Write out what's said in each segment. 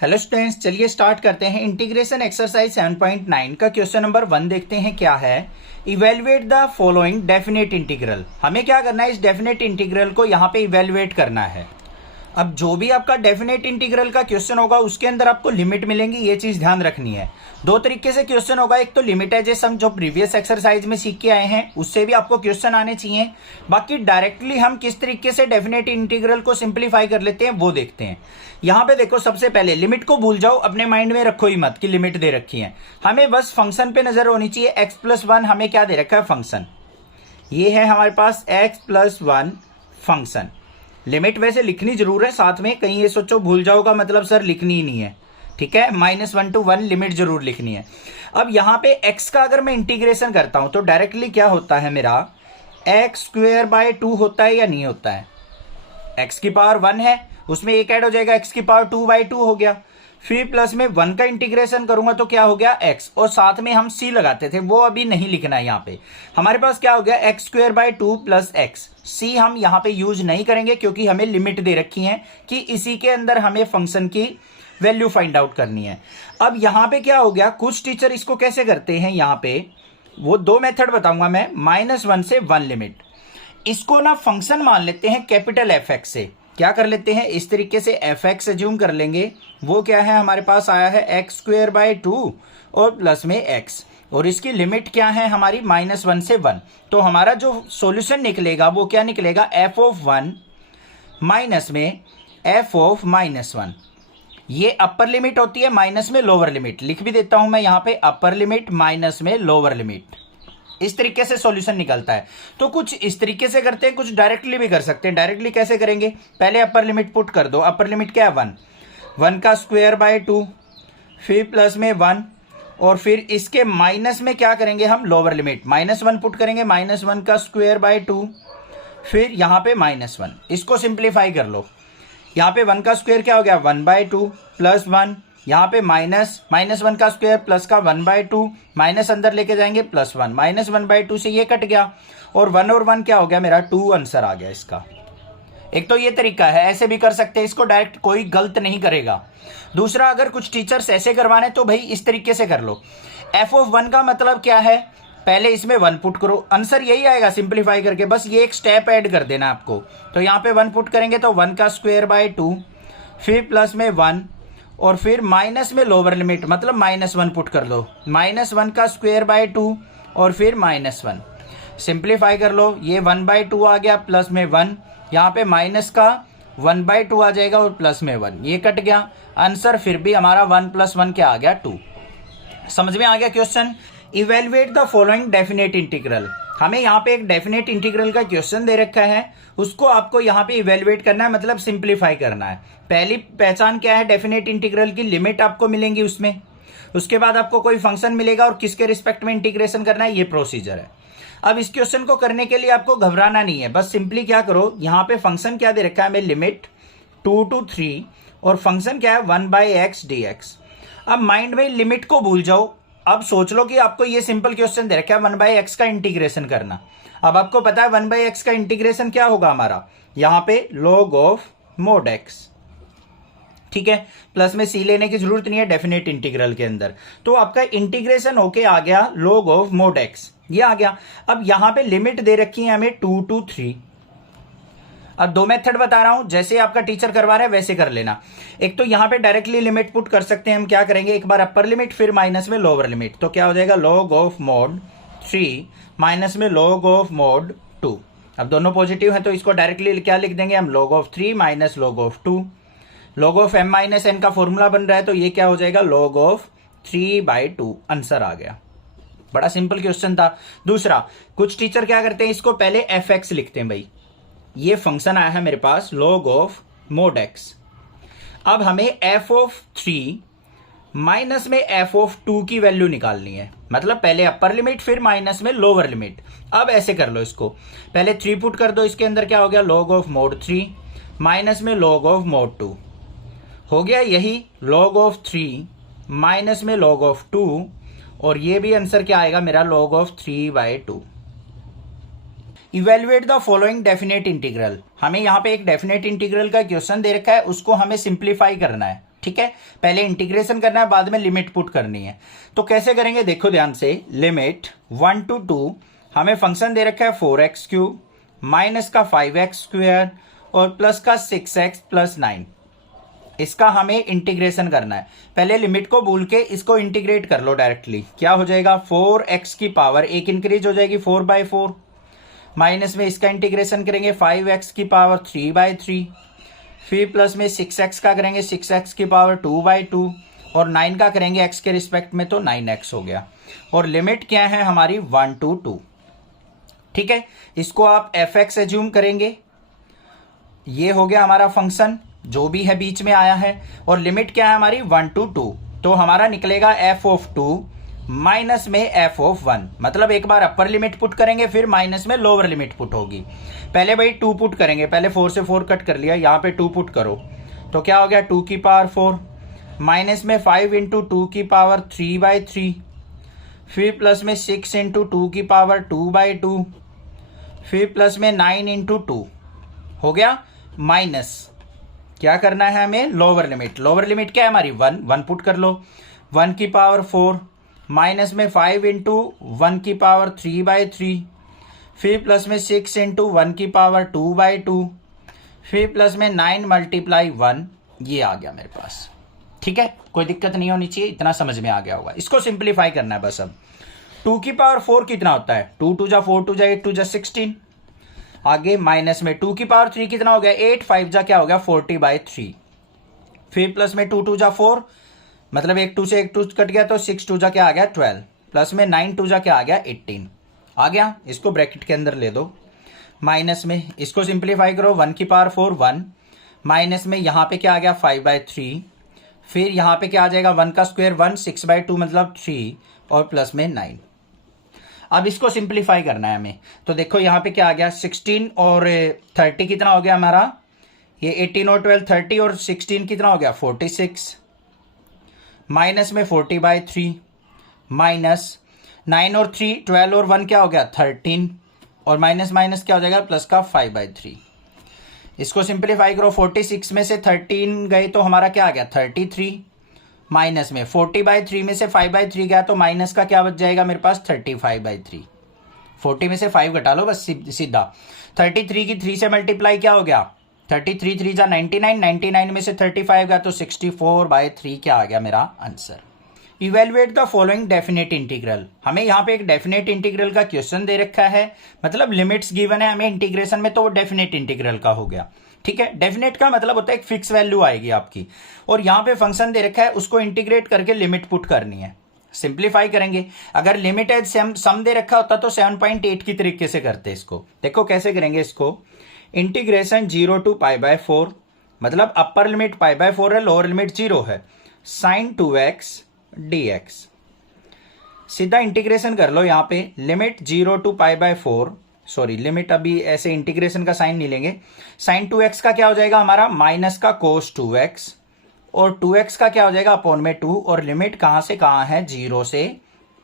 Hello students, चलिए start करते हैं। इंटीग्रेशन एक्सरसाइज 7.9 का क्वेश्चन नंबर 1 देखते हैं क्या है। Evaluate the following definite integral. हमें क्या करना है, इस डेफिनेट इंटीग्रल को यहाँ पे इवेल्युएट करना है। अब जो भी आपका डेफिनेट इंटीग्रल का क्वेश्चन होगा उसके अंदर आपको लिमिट मिलेंगी, ये चीज ध्यान रखनी है। दो तरीके से क्वेश्चन होगा, एक तो लिमिटेड सम जो प्रीवियस एक्सरसाइज में सीख के आए हैं उससे भी आपको क्वेश्चन आने चाहिए। बाकी डायरेक्टली हम किस तरीके से डेफिनेट इंटीग्रल को सिंप्लीफाई कर लेते हैं वो देखते हैं। यहां पे देखो, सबसे पहले लिमिट को भूल जाओ, अपने माइंड में रखो ही मत कि लिमिट दे रखी है। हमें बस फंक्शन पे नजर होनी चाहिए। x+1 हमें क्या दे रखा है, फंक्शन। ये है हमारे पास x+1 फंक्शन। लिमिट वैसे लिखनी जरूर है साथ में, कहीं ये सोचो भूल जाओगा मतलब सर लिखनी ही नहीं है, ठीक है। -1 to 1 लिमिट जरूर लिखनी है। अब यहां पे x का अगर मैं इंटीग्रेशन करता हूं तो डायरेक्टली क्या होता है, मेरा x² होता है या नहीं होता है। x की पावर 1 है, उसमें एक ऐड हो जाएगा, x की पावर 2/2 हो गया। फिर प्लस में 1 का इंटीग्रेशन करूंगा तो क्या हो गया, x, और साथ में हम c लगाते थे, वो अभी नहीं लिखना है। यहाँ पे हमारे पास क्या हो गया, x² + x। c हम यहाँ पे यूज नहीं करेंगे क्योंकि हमें लिमिट दे रखी है कि इसी के अंदर हमें फंक्शन की वैल्यू फाइंड आउट करनी है। अब यहाँ पे क्या हो गया, कुछ टीचर इसको कैसे करते हैं, यहाँ पे वो दो मेथड बताऊंगा मैं। -1 से 1 लिमिट, इसको ना फंक्शन मान लेते हैं कैपिटल fx से। क्या कर लेते हैं, इस तरीके से fx एज्यूम कर लेंगे। वो क्या है, हमारे पास आया है x² और प्लस में x, और इसकी लिमिट क्या है हमारी, -1 से 1। तो हमारा जो सॉल्यूशन निकलेगा वो क्या निकलेगा, f(1) माइनस में f(-1). ये अपर लिमिट होती है, माइनस में लोअर लिमिट। लिख भी देता हूं मैं यहाँ पे, अपर लिमिट माइनस में लोअर लिमिट। इस तरीके से सॉल्यूशन निकलता है। तो कुछ इस तरीके से करते हैं, कुछ डायरेक्टली भी कर सकते हैं। डायरेक्टली कैसे करेंगे, पहले अपर लिमिट पुट कर दो। अपर लिमिट क्या है, 1 का (2), फिर प्लस में 1, और फिर इसके माइनस में क्या करेंगे हम, लोअर लिमिट -1 पुट करेंगे। -1 का (2), फिर यहाँ पे -1। इसको सिंप्लीफाई कर लो। यहाँ पे 1 का स्क्वायर क्या हो गया, 1/2 प्लस 1, यहाँ पे -1 का स्क्वायर प्लस का 1/2, माइनस अंदर लेके जाएंगे +1, -1/2 से ये कट गया, और 1 और 1 क्या हो गया मेरा, 2 आंसर आ गया इसका। एक तो ये तरीका है, ऐसे भी कर सकते हैं, इसको डायरेक्ट कोई गलत नहीं करेगा। दूसरा, अगर कुछ टीचर्स ऐसे करवाने तो भाई इस तरीके से कर लो। f(1) का मतलब क्या है, पहले इसमें 1 पुट करो, आंसर यही आएगा सिंप्लीफाई करके, बस ये एक स्टेप ऐड कर देना आपको। तो यहाँ पे 1 पुट करेंगे तो 1 का (2), फिर प्लस में 1, और फिर माइनस में लोअर लिमिट मतलब -1 पुट कर दो। -1 का (2) और फिर -1, सिंप्लीफाई कर लो। ये 1/2 आ गया, प्लस में 1, यहाँ पे माइनस का 1/2 आ जाएगा और प्लस में 1, ये कट गया। आंसर फिर भी हमारा 1 + 1 क्या आ गया, 2। समझ में आ गया question. Evaluate the following definite integral. हमें यहाँ पे एक डेफिनेट इंटीग्रल का क्वेश्चन दे रखा है, उसको आपको यहाँ पे इवेल्युएट करना है, मतलब सिंप्लीफाई करना है। पहली पहचान क्या है, डेफिनेट इंटीग्रल की लिमिट आपको मिलेंगी उसमें, उसके बाद आपको कोई फंक्शन मिलेगा और किसके रिस्पेक्ट में इंटीग्रेशन करना है, ये प्रोसीजर है। अब इस क्वेश्चन को करने के लिए आपको घबराना नहीं है, बस सिंपली क्या करो, यहाँ पे फंक्शन क्या दे रखा है हमें, लिमिट 2 to 3, और फंक्शन क्या है 1/x dx। अब माइंड में लिमिट को भूल जाओ, अब सोच लो कि आपको ये सिंपल क्वेश्चन दे रखा है 1/x का इंटीग्रेशन करना। अब आपको पता है 1/x का इंटीग्रेशन क्या होगा हमारा, यहाँ पे log of mod x, ठीक है। प्लस में c लेने की जरूरत नहीं है डेफिनेट इंटीग्रल के अंदर। तो आपका इंटीग्रेशन होके आ गया log of mod x, ये आ गया। अब यहाँ पे लिमिट दे रखी है हमें 2 to 3। अब दो मेथड बता रहा हूं, जैसे आपका टीचर करवा रहा है वैसे कर लेना। एक तो यहाँ पे डायरेक्टली लिमिट पुट कर सकते हैं हम, क्या करेंगे, एक बार अपर लिमिट फिर माइनस में लोअर लिमिट, तो क्या हो जाएगा log of mod 3 माइनस में log of mod 2। अब दोनों पॉजिटिव है तो इसको डायरेक्टली क्या लिख देंगे हम, log of 3 minus log of 2। log of m-n का फॉर्मूला बन रहा है तो ये क्या हो जाएगा, log of 3/2। आंसर आ गया। बड़ा सिंपल क्वेश्चन था। दूसरा, कुछ टीचर क्या करते हैं, इसको पहले fx लिखते हैं। भाई ये फंक्शन आया है मेरे पास log of mod x। अब हमें f(3) माइनस में f(2) की वैल्यू निकालनी है, मतलब पहले अपर लिमिट फिर माइनस में लोअर लिमिट। अब ऐसे कर लो, इसको पहले 3 पुट कर दो, इसके अंदर क्या हो गया, log of mod 3 माइनस में log of mod 2 हो गया, यही log of 3 माइनस में log of 2, और ये भी आंसर क्या आएगा मेरा, log of 3/2। Evaluate the following definite integral. हमें यहाँ पे एक डेफिनेट इंटीग्रल का क्वेश्चन दे रखा है, उसको हमें सिंप्लीफाई करना है। ठीक है, पहले इंटीग्रेशन करना है, बाद में लिमिट पुट करनी है। तो कैसे करेंगे देखो ध्यान से। लिमिट 1 to 2, हमें फंक्शन दे रखा है 4x³ माइनस का 5x² और प्लस का 6x प्लस 9। इसका हमें इंटीग्रेशन करना है। पहले लिमिट को भूल के इसको इंटीग्रेट कर लो डायरेक्टली। क्या हो जाएगा, 4x की पावर एक इंक्रीज हो जाएगी 4/4, माइनस में इसका इंटीग्रेशन करेंगे 5x की पावर 3/3, फिर प्लस में 6x का करेंगे 6x की पावर 2/2 और 9 का करेंगे x के रिस्पेक्ट में तो 9x हो गया। और लिमिट क्या है हमारी 1 to 2। ठीक है, इसको आप fx एज्यूम करेंगे। ये हो गया हमारा फंक्शन जो भी है बीच में आया है। और लिमिट क्या है हमारी 1 to 2, तो हमारा निकलेगा f(2) माइनस में f(1). मतलब एक बार अपर लिमिट पुट करेंगे फिर माइनस में लोअर लिमिट पुट होगी। पहले भाई 2 पुट करेंगे, पहले 4 से 4 कट कर लिया, यहाँ पे 2 पुट करो तो क्या हो गया 2 की पावर 4 माइनस में 5 इंटू 2 की पावर 3/3, फिर प्लस में 6 इंटू 2 की पावर 2/2, फिर प्लस में 9 इंटू 2 हो गया माइनस। क्या करना है हमें, लोअर लिमिट। लोअर लिमिट क्या है हमारी 1 पुट कर लो, 1 की पावर 4 माइनस में 5 इंटू 1 की पावर 3/3, फिर प्लस में 6 इंटू 1 की पावर 2/2, फिर प्लस में 9 मल्टीप्लाई 1। ये आ गया मेरे पास। ठीक है, कोई दिक्कत नहीं होनी चाहिए, इतना समझ में आ गया होगा। इसको सिंप्लीफाई करना है बस। अब 2 की पावर 4 कितना होता है, 2 2 जा 4 2 जा 8 2 जा 16। आगे माइनस में 2 की पावर 3 कितना हो गया 8, 5 जा क्या हो गया 40/3, फिर प्लस में 2 2 जा 4, मतलब 1 2 से 1 2 कट गया तो 6 2 जा क्या आ गया 12, प्लस में 9 2 जा क्या आ गया 18 आ गया। इसको ब्रैकेट के अंदर ले दो, माइनस में इसको सिंप्लीफाई करो, 1 की पावर 4 1, माइनस में यहाँ पे क्या आ गया 5/3, फिर यहाँ पे क्या आ जाएगा 1 का स्क्वायर 1, 6/2 मतलब 3 और प्लस में 9। अब इसको सिंप्लीफाई करना है हमें, तो देखो यहाँ पे क्या आ गया 16 और 30 कितना हो गया हमारा, ये 18 और 12 30 और 16 कितना हो गया 46, माइनस में 40/3 माइनस 9 और 3 12 और 1 क्या हो गया 13 और माइनस माइनस क्या हो जाएगा प्लस का 5/3। इसको सिंप्लीफाई करो, 46 में से 13 गए तो हमारा क्या आ गया 33, माइनस में 40/3 में से 5/3 गया तो माइनस का क्या बच जाएगा मेरे पास 35/3। 40 में से 5 घटा लो बस सीधा। 33 की 3 से मल्टीप्लाई क्या हो गया 33 3 जा 99, 99 में से 35 गया तो 64/3 क्या आ गया मेरा answer. Evaluate the following definite integral. हमें यहाँ पे एक डेफिनेट इंटीग्रल का क्वेश्चन दे रखा है, मतलब लिमिट्स गिवन है हमें इंटीग्रेशन में, तो वो डेफिनेट इंटीग्रल का हो गया। ठीक है, डेफिनेट का मतलब होता है एक फिक्स वैल्यू आएगी आपकी, और यहाँ पे फंक्शन दे रखा है उसको इंटीग्रेट करके लिमिट पुट करनी है। सिंप्लीफाई करेंगे, अगर लिमिट एज सम दे रखा होता तो 7.8 की तरीके से करते इसको। देखो कैसे करेंगे इसको, इंटीग्रेशन 0 to π/4, मतलब अपर लिमिट π/4 है, लोअर लिमिट 0 है, sin 2x dx। सीधा इंटीग्रेशन कर लो, यहाँ पे लिमिट 0 to π/4, सॉरी लिमिट अभी ऐसे इंटीग्रेशन का साइन नहीं लेंगे। sin 2x का क्या हो जाएगा हमारा माइनस का cos 2x, और 2x का क्या हो जाएगा अपॉन में 2, और लिमिट कहां से कहां है 0 से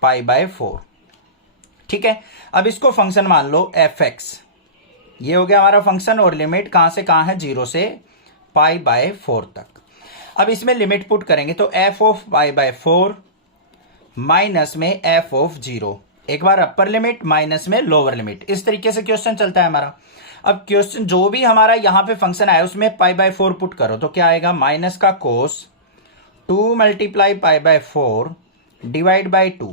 π/4। ठीक है, अब इसको फंक्शन मान लो fx, ये हो गया हमारा फंक्शन, और लिमिट कहां से कहां है 0 से π/4 तक। अब इसमें लिमिट पुट करेंगे तो f ऑफ π/4 माइनस में f ऑफ 0, एक बार अपर लिमिट माइनस में लोअर लिमिट, इस तरीके से क्वेश्चन चलता है हमारा। अब क्वेश्चन जो भी हमारा यहाँ पे फंक्शन आया उसमें π/4 पुट करो तो क्या आएगा माइनस का कोस 2 मल्टीप्लाई π/4 डिवाइड बाई 2,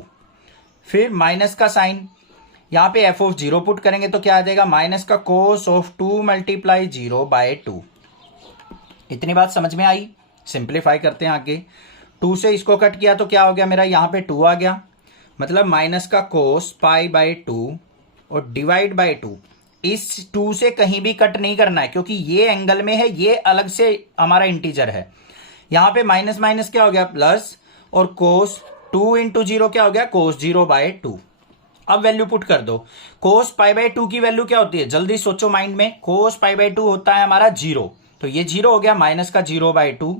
फिर माइनस का साइन, यहाँ पे f ऑफ 0 पुट करेंगे तो क्या आ जाएगा माइनस का कोस ऑफ 2 मल्टीप्लाई 0/2। इतनी बात समझ में आई। सिंप्लीफाई करते हैं आगे, 2 से इसको कट किया तो क्या हो गया मेरा यहाँ पे 2 आ गया, मतलब माइनस का कोस π/2 और डिवाइड बाई 2। इस 2 से कहीं भी कट नहीं करना है क्योंकि ये एंगल में है, ये अलग से हमारा इंटीजर है। यहाँ पे माइनस माइनस क्या हो गया प्लस, और कोस 2 इंटू 0 क्या हो गया कोस 0/2। अब वैल्यू पुट कर दो, कोस π/2 की वैल्यू क्या होती है जल्दी सोचो माइंड में, कोस π/2 होता है हमारा 0, तो ये 0 हो गया माइनस का 0/2,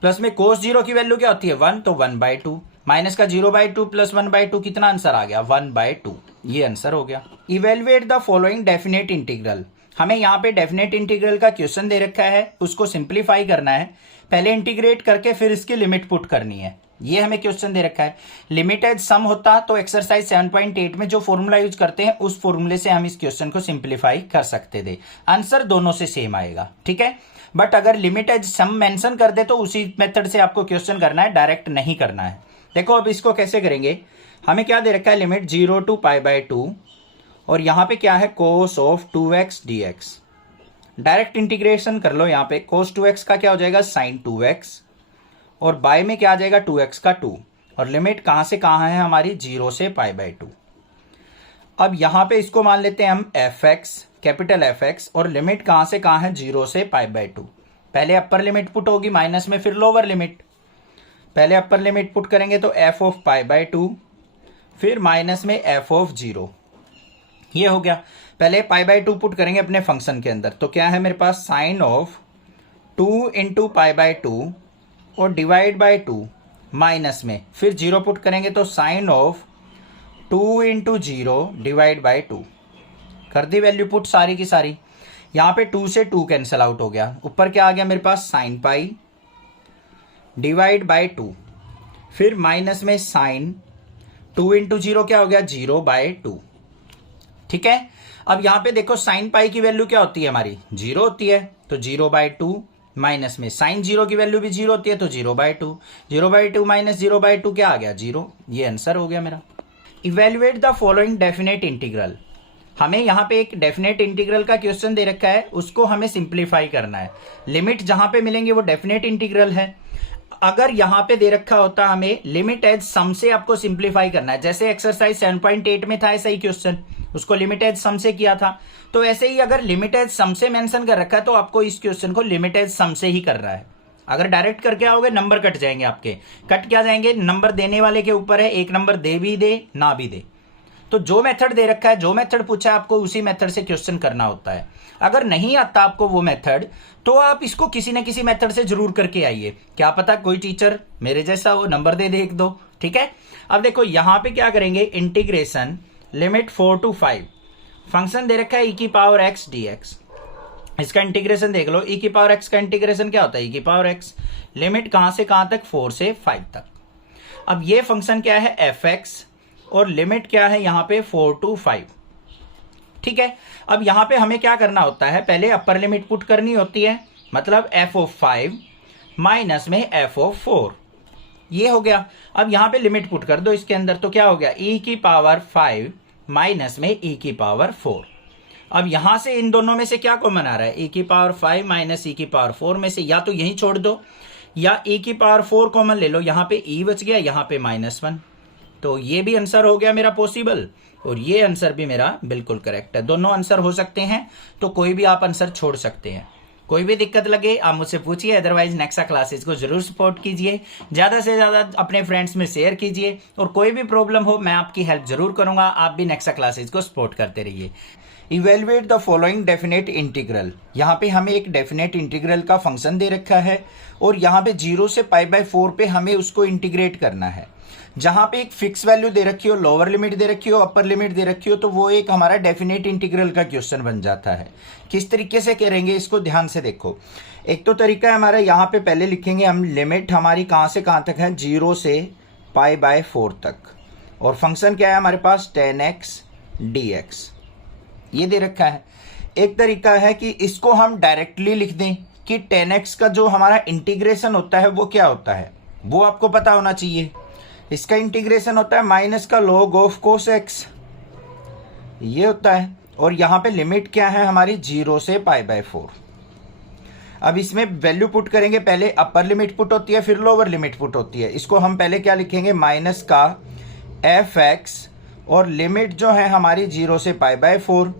प्लस में कोस 0 की वैल्यू क्या होती है 1, तो 1/2, माइनस का 0/2 प्लस 1/2 कितना आंसर आ गया 1/2, ये आंसर हो गया। Evaluate the following definite integral. हमें यहाँ पे डेफिनेट इंटीग्रल का क्वेश्चन दे रखा है, उसको सिंप्लीफाई करना है। पहले इंटीग्रेट करके फिर इसकी लिमिट पुट करनी है, ये हमें क्वेश्चन दे रखा है। लिमिट एज सम होता तो एक्सरसाइज 7.8 में जो फॉर्मूला यूज करते हैं उस फॉर्मूले से हम इस क्वेश्चन को सिंप्लीफाई कर सकते थे। आंसर दोनों से सेम आएगा, ठीक है। बट अगर लिमिट एज सम मेंशन कर दे तो उसी मेथड से आपको क्वेश्चन करना है, डायरेक्ट नहीं करना है। देखो अब इसको कैसे करेंगे, हमें क्या दे रखा है, लिमिट 0 to π/2 और यहाँ पे क्या है, cos of 2x dx। Direct integration कर लो, यहाँ पे cos 2x का क्या हो जाएगा, sin 2x और बाय में क्या आ जाएगा, 2x का 2 और लिमिट कहाँ से कहाँ है हमारी, 0 से π/2। अब यहाँ पे इसको मान लेते हैं हम fx, कैपिटल Fx और लिमिट कहाँ से कहाँ है, 0 से π/2। पहले अपर लिमिट पुट होगी माइनस में, फिर लोअर लिमिट। पहले अपर लिमिट पुट करेंगे तो f of π/2 फिर माइनस में f of 0, ये हो गया। पहले π/2 पुट करेंगे अपने फंक्शन के अंदर, तो क्या है मेरे पास, साइन ऑफ 2 × π/2 और डिवाइड बाय 2 माइनस में, फिर 0 पुट करेंगे तो साइन ऑफ 2 × 0 डिवाइड बाय 2। कर दी वैल्यू पुट सारी की सारी। यहाँ पे 2 से 2 कैंसिल आउट हो गया, ऊपर क्या आ गया मेरे पास, साइन पाई डिवाइड बाय 2 फिर माइनस में साइन 2 × 0 क्या हो गया, 0/2, ठीक है। अब यहाँ पे देखो साइन पाई की वैल्यू क्या होती है हमारी, 0 होती है, तो 0/2 माइनस में साइन 0 की वैल्यू भी 0 होती है, तो 0/2, 0/2 माइनस 0/2 क्या आ गया, 0। ये आंसर हो गया मेरा। Evaluate the following definite integral. हमें यहाँ पे एक डेफिनेट इंटीग्रल का क्वेश्चन दे रखा है, उसको हमें सिंप्लीफाई करना है। लिमिट जहां पे मिलेंगे वो डेफिनेट इंटीग्रल है। अगर यहाँ पे दे रखा होता हमें लिमिट एज सम से आपको सिंप्लीफाई करना है, जैसे एक्सरसाइज 7.8 में था ऐसा ही क्वेश्चन, उसको लिमिट एज सम से किया था, तो ऐसे ही अगर लिमिट एज सम से मेंशन कर रखा है तो आपको इस क्वेश्चन को लिमिट एज सम से ही कर रहा है। अगर डायरेक्ट करके आओगे नंबर कट जाएंगे आपके, कट क्या जाएंगे, नंबर देने वाले के ऊपर है, एक नंबर दे भी दे ना भी दे। तो जो मेथड दे रखा है, जो मेथड पूछा है आपको उसी मेथड से क्वेश्चन करना होता है। अगर नहीं आता आपको वो मेथड तो आप इसको किसी न किसी मेथड से जरूर करके आइए, क्या पता कोई टीचर मेरे जैसा हो, नंबर दे दे 1-2, ठीक है। अब देखो यहाँ पे क्या करेंगे, इंटीग्रेशन लिमिट 4 to 5, फंक्शन दे रखा है e⁻x dx। इसका इंटीग्रेशन देख लो, e⁻x का इंटीग्रेशन क्या होता है, e⁻x, लिमिट कहां से कहां तक, 4 से 5 तक। अब ये फंक्शन क्या है, fx और लिमिट क्या है यहाँ पे 4 to 5, ठीक है। अब यहाँ पे हमें क्या करना होता है, पहले अपर लिमिट पुट करनी होती है, मतलब f of 5 माइनस में f of 4, ये हो गया। अब यहाँ पे लिमिट पुट कर दो इसके अंदर, तो क्या हो गया, e⁻5 माइनस में e⁻4। अब यहां से इन दोनों में से क्या कॉमन आ रहा है, e⁻5 माइनस e⁻4 में से या तो यही छोड़ दो या e⁻4 कॉमन ले लो, यहाँ पे e बच गया, यहाँ पे -1, तो ये भी आंसर हो गया मेरा पॉसिबल और ये आंसर भी मेरा बिल्कुल करेक्ट है। दोनों आंसर हो सकते हैं, तो कोई भी आप आंसर छोड़ सकते हैं। कोई भी दिक्कत लगे आप मुझसे पूछिए, अदरवाइज नेक्सा क्लासेस को जरूर सपोर्ट कीजिए, ज्यादा से ज्यादा अपने फ्रेंड्स में शेयर कीजिए और कोई भी प्रॉब्लम हो मैं आपकी हेल्प जरूर करूंगा। आप भी नेक्सा क्लासेस को सपोर्ट करते रहिए। Evaluate the following definite integral. यहाँ पे हमें एक डेफिनेट इंटीग्रल का फंक्शन दे रखा है और यहाँ पे 0 से π/4 पे हमें उसको इंटीग्रेट करना है। जहां पे एक फिक्स वैल्यू दे रखी हो, लोअर लिमिट दे रखी हो, अपर लिमिट दे रखी हो, तो वो एक हमारा डेफिनेट इंटीग्रल का क्वेश्चन बन जाता है। किस तरीके से करेंगे इसको ध्यान से देखो। एक तो तरीका है हमारा, यहाँ पे पहले लिखेंगे हम लिमिट हमारी कहाँ से कहाँ तक है, 0 से π/4 तक, और फंक्शन क्या है हमारे पास, tan x dx, ये दे रखा है। एक तरीका है कि इसको हम डायरेक्टली लिख दें कि tan x का जो हमारा इंटीग्रेशन होता है वो क्या होता है, वो आपको पता होना चाहिए। इसका इंटीग्रेशन होता है माइनस का log ऑफ cos x, ये होता है। और यहाँ पे लिमिट क्या है हमारी, 0 से π/4। अब इसमें वैल्यू पुट करेंगे, पहले अपर लिमिट पुट होती है फिर लोअर लिमिट पुट होती है। इसको हम पहले क्या लिखेंगे, माइनस का fx और लिमिट जो है हमारी 0 से π/4।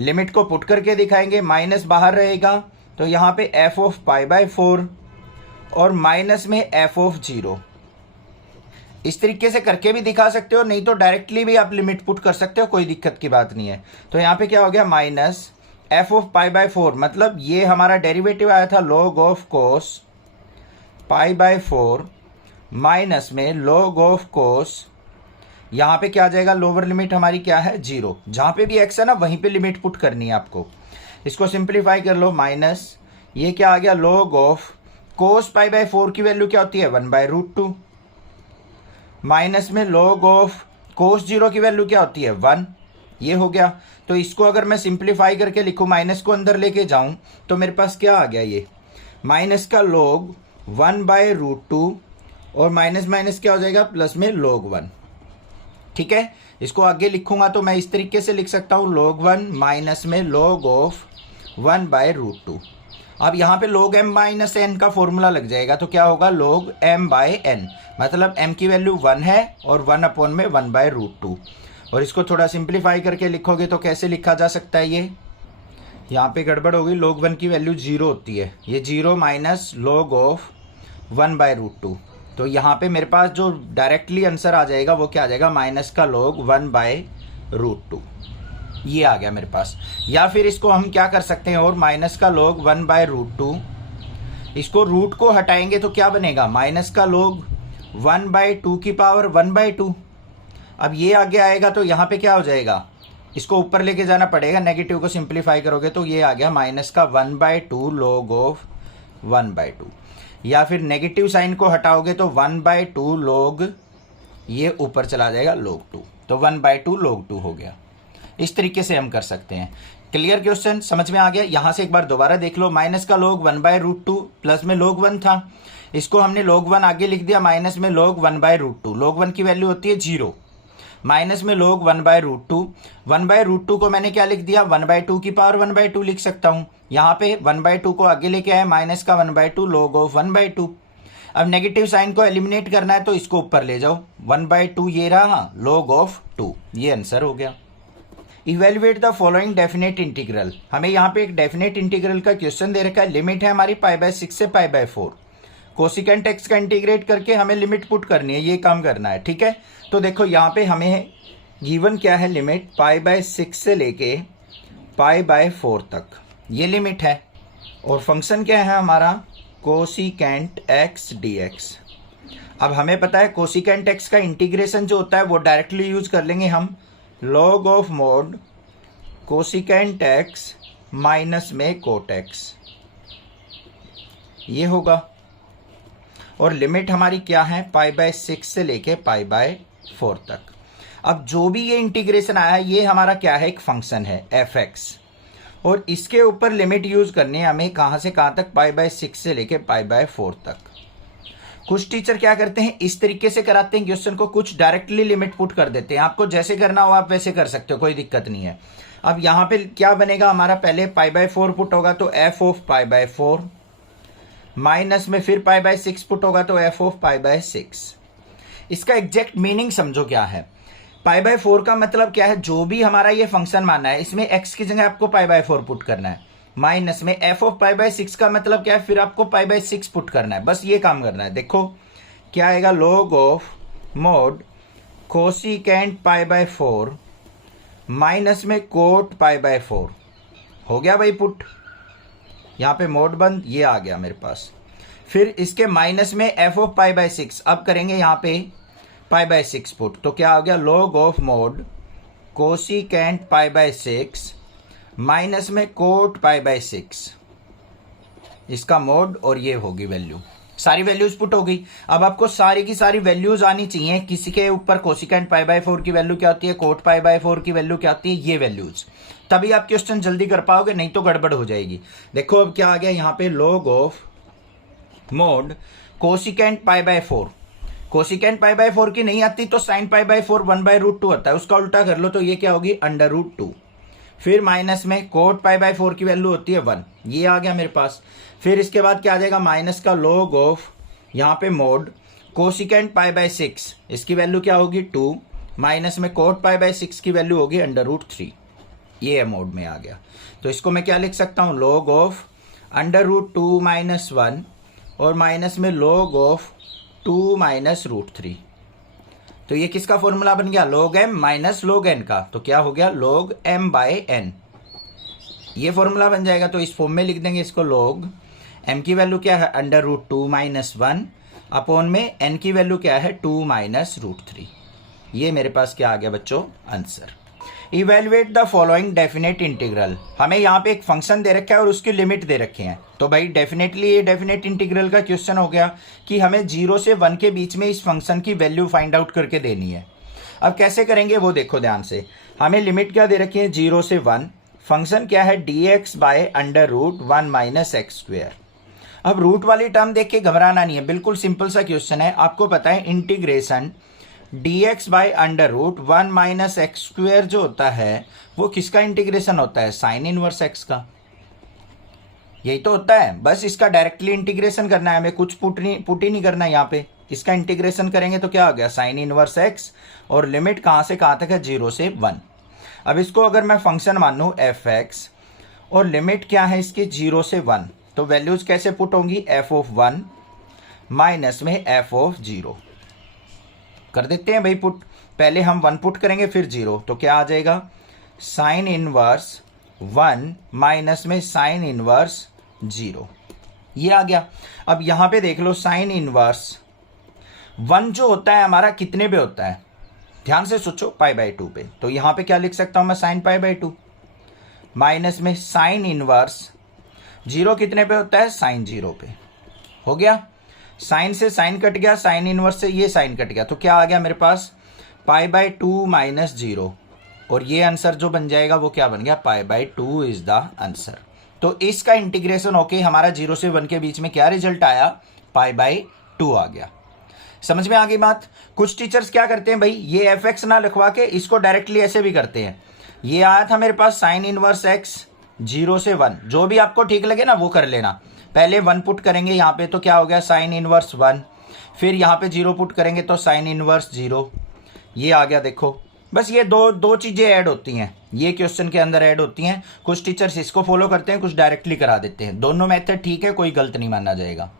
लिमिट को पुट करके दिखाएंगे, माइनस बाहर रहेगा तो यहाँ पे f of π/4 और माइनस में f of 0। इस तरीके से करके भी दिखा सकते हो, नहीं तो डायरेक्टली भी आप लिमिट पुट कर सकते हो, कोई दिक्कत की बात नहीं है। तो यहाँ पे क्या हो गया, माइनस f of π/4, मतलब ये हमारा डेरिवेटिव आया था log ऑफ cos π/4 माइनस में log ऑफ cos, यहाँ पे क्या आ जाएगा, लोअर लिमिट हमारी क्या है, 0। जहाँ पे भी x है ना वहीं पे लिमिट पुट करनी है आपको। इसको सिंप्लीफाई कर लो, माइनस ये क्या आ गया, log of cos pi by 4 की वैल्यू क्या होती है 1/√2, माइनस में log ऑफ cos 0 की वैल्यू क्या होती है 1, ये हो गया। तो इसको अगर मैं सिंप्लीफाई करके लिखूं, माइनस को अंदर लेके जाऊं, तो मेरे पास क्या आ गया, ये माइनस का log 1/√2 और माइनस माइनस क्या हो जाएगा प्लस में log 1। ठीक है, इसको आगे लिखूंगा तो मैं इस तरीके से लिख सकता हूं log 1 माइनस में log ऑफ 1/√2। अब यहाँ पे log m माइनस n का फॉर्मूला लग जाएगा, तो क्या होगा log m/n, मतलब m की वैल्यू 1 है और 1 में 1/√2। और इसको थोड़ा सिंप्लीफाई करके लिखोगे तो कैसे लिखा जा सकता है, ये यहाँ पे गड़बड़ होगी, log 1 की वैल्यू 0 होती है, ये 0 माइनस log ऑफ 1/√2। तो यहाँ पे मेरे पास जो डायरेक्टली आंसर आ जाएगा वो क्या आ जाएगा, माइनस का log 1/√2, ये आ गया मेरे पास। या फिर इसको हम क्या कर सकते हैं, और माइनस का log 1/√2, इसको रूट को हटाएंगे तो क्या बनेगा, माइनस का log 1/2 की पावर 1/2। अब ये आगे आएगा तो यहाँ पे क्या हो जाएगा, इसको ऊपर लेके जाना पड़ेगा, नेगेटिव को सिंप्लीफाई करोगे तो ये आ गया माइनस का 1/2 log ऑफ 1/2। या फिर नेगेटिव साइन को हटाओगे तो 1/2 log, ये ऊपर चला जाएगा log 2, तो 1/2 log 2 हो गया। इस तरीके से हम कर सकते हैं। क्लियर क्वेश्चन, समझ में आ गया। यहां से एक बार दोबारा देख लो, माइनस का log 1/√2 प्लस में log 1 था, इसको हमने log 1 आगे लिख दिया, माइनस में log 1/√2, log 1 की वैल्यू होती है 0, माइनस में log 1/√2, 1/√2 को मैंने क्या लिख दिया, 1/2 की पावर 1/2 लिख सकता हूं। यहाँ पे 1/2 को आगे लेके आए, माइनस का 1/2 log ऑफ 1/2। अब नेगेटिव साइन को एलिमिनेट करना है तो इसको ऊपर ले जाओ, 1/2 ये रहा, log ऑफ 2, ये आंसर हो गया। Evaluate the following definite integral, हमें यहाँ पे एक डेफिनेट इंटीग्रल का क्वेश्चन दे रखा है। लिमिट है हमारी π/6 से π/4, कोसिकेंट एक्स का इंटीग्रेट करके हमें लिमिट पुट करनी है, ये काम करना है। ठीक है, तो देखो यहाँ पे हमें गिवन क्या है, लिमिट π/6 से लेके π/4 तक, ये लिमिट है। और फंक्शन क्या है हमारा, कोसिकेंट एक्स dx। अब हमें पता है कोसिकेंट एक्स का इंटीग्रेशन जो होता है वो डायरेक्टली यूज कर लेंगे हम, log of mod cosecant x minus में कोट एक्स, ये होगा। और लिमिट हमारी क्या है, π/6 से लेके π/4 तक। अब जो भी ये इंटीग्रेशन आया है ये हमारा क्या है, एक फंक्शन है f(x), और इसके ऊपर लिमिट यूज करनी है हमें, कहां से कहां तक, π/6 से लेके π/4 तक। कुछ टीचर क्या करते हैं, इस तरीके से कराते हैं क्वेश्चन को, कुछ डायरेक्टली लिमिट पुट कर देते हैं। आपको जैसे करना हो आप वैसे कर सकते हो, कोई दिक्कत नहीं है। अब यहाँ पे क्या बनेगा हमारा, पहले π/4 पुट होगा तो f ऑफ π/4, माइनस में फिर π/6 पुट होगा तो f ऑफ π/6। इसका एग्जैक्ट मीनिंग समझो क्या है। π/4 का मतलब क्या है, जो भी हमारा ये फंक्शन माना है इसमें x की जगह आपको π/4 पुट करना है, माइनस में f ऑफ π/6 का मतलब क्या है, फिर आपको π/6 पुट करना है, बस ये काम करना है। देखो क्या आएगा, log of mod cosecant π/4 minus में कोट π/4, हो गया भाई पुट, यहाँ पे मोड बंद, ये आ गया मेरे पास। फिर इसके माइनस में f ऑफ π/6, अब करेंगे यहाँ पे π/6 पुट, तो क्या आ गया, log of mod cosecant π/6 minus में कोट π/6, इसका मोड, और ये होगी वैल्यू, सारी वैल्यूज पुट हो गई। अब आपको सारी की सारी वैल्यूज आनी चाहिए, किसी के ऊपर कोसिकेंट π/4 की वैल्यू क्या होती है, कोट π/4 की वैल्यू क्या होती है, ये वैल्यूज, तभी आप क्वेश्चन जल्दी कर पाओगे, नहीं तो गड़बड़ हो जाएगी। देखो अब क्या आ गया यहाँ पे, log of mod cosecant π/4, cosecant π/4 की नहीं आती तो साइन π/4 1/√2 आता है, उसका उल्टा कर लो तो ये क्या होगी, √2। फिर माइनस में कोट π/4 की वैल्यू होती है 1, ये आ गया मेरे पास। फिर इसके बाद क्या आ जाएगा, माइनस का log ऑफ यहाँ पे मोड कोसिकेंट π/6, इसकी वैल्यू क्या होगी 2, माइनस में कोट π/6 की वैल्यू होगी √3, ये मोड में आ गया। तो इसको मैं क्या लिख सकता हूँ, log ऑफ √2 - 1 और माइनस में log ऑफ 2 - √3। तो ये किसका फॉर्मूला बन गया, log m minus log n का, तो क्या हो गया, log m/n, ये फॉर्मूला बन जाएगा। तो इस फॉर्म में लिख देंगे इसको, log m की वैल्यू क्या है, √2 - 1 अपॉन में n की वैल्यू क्या है, 2 - √3। ये मेरे पास क्या आ गया बच्चों, answer. Evaluate the following definite integral. हमें यहाँ पे एक फंक्शन दे रखा है और उसकी लिमिट दे रखे हैं, तो भाई डेफिनेटली ये डेफिनेट इंटीग्रल का क्वेश्चन हो गया कि हमें 0 से 1 के बीच में इस फंक्शन की वैल्यू फाइंड आउट करके देनी है। अब कैसे करेंगे वो देखो ध्यान से। हमें लिमिट क्या दे रखी है 0 से 1, फंक्शन क्या है dx by under root 1 minus X square. अब रूट वाली टर्म देख के घबराना नहीं है, बिल्कुल सिंपल सा क्वेश्चन है। आपको पता है integration dx by under root 1 minus X square जो होता है वो किसका इंटीग्रेशन होता है, साइन इनवर्स एक्स का। यही तो होता है, बस इसका डायरेक्टली इंटीग्रेशन करना है, हमें कुछ पुट ही नहीं करना है। यहाँ पे इसका इंटीग्रेशन करेंगे तो क्या हो गया, साइन इनवर्स एक्स, और लिमिट कहाँ से कहाँ तक है 0 से 1। अब इसको अगर मैं फंक्शन मानूँ एफ एक्स और लिमिट क्या है इसकी 0 से 1, तो वैल्यूज कैसे पुट होंगी, एफ ऑफ 1 माइनस में एफ ऑफ 0 कर देते हैं भाई पुट। पहले हम 1 पुट करेंगे फिर 0, तो क्या आ जाएगा साइन इनवर्स 1 माइनस में साइन इनवर्स 0, ये आ गया। अब यहां पे देख लो साइन इनवर्स 1 जो होता है हमारा कितने पे होता है, ध्यान से सोचो, पाई बाय 2 पे। तो यहां पे क्या लिख सकता हूं मैं, साइन पाई बाय 2 माइनस में साइन इनवर्स 0 कितने पे होता है, साइन 0 पे। हो गया, साइन से साइन कट गया, साइन इनवर्स से ये साइन कट गया, तो क्या आ गया मेरे पास पाई बाय 2 माइनस 0, और ये आंसर जो बन जाएगा वो क्या बन गया, pi by 2 is the answer. तो इसका इंटीग्रेशन होके हमारा 0 से 1 के बीच में क्या रिजल्ट आया, पाई बाय 2 आ गया। समझ में आ गई बात। कुछ टीचर्स क्या करते हैं भाई, ये एफ एक्स ना लिखवा के इसको डायरेक्टली ऐसे भी करते हैं। ये आया था मेरे पास साइन इनवर्स एक्स 0 से 1, जो भी आपको ठीक लगे ना वो कर लेना। पहले 1 पुट करेंगे यहाँ पे तो क्या हो गया साइन इनवर्स 1, फिर यहाँ पे 0 पुट करेंगे तो साइन इनवर्स 0, ये आ गया। देखो बस ये दो चीजें ऐड होती हैं, ये क्वेश्चन के अंदर ऐड होती हैं। कुछ टीचर्स इसको फॉलो करते हैं, कुछ डायरेक्टली करा देते हैं। दोनों मेथड ठीक है, कोई गलत नहीं माना जाएगा।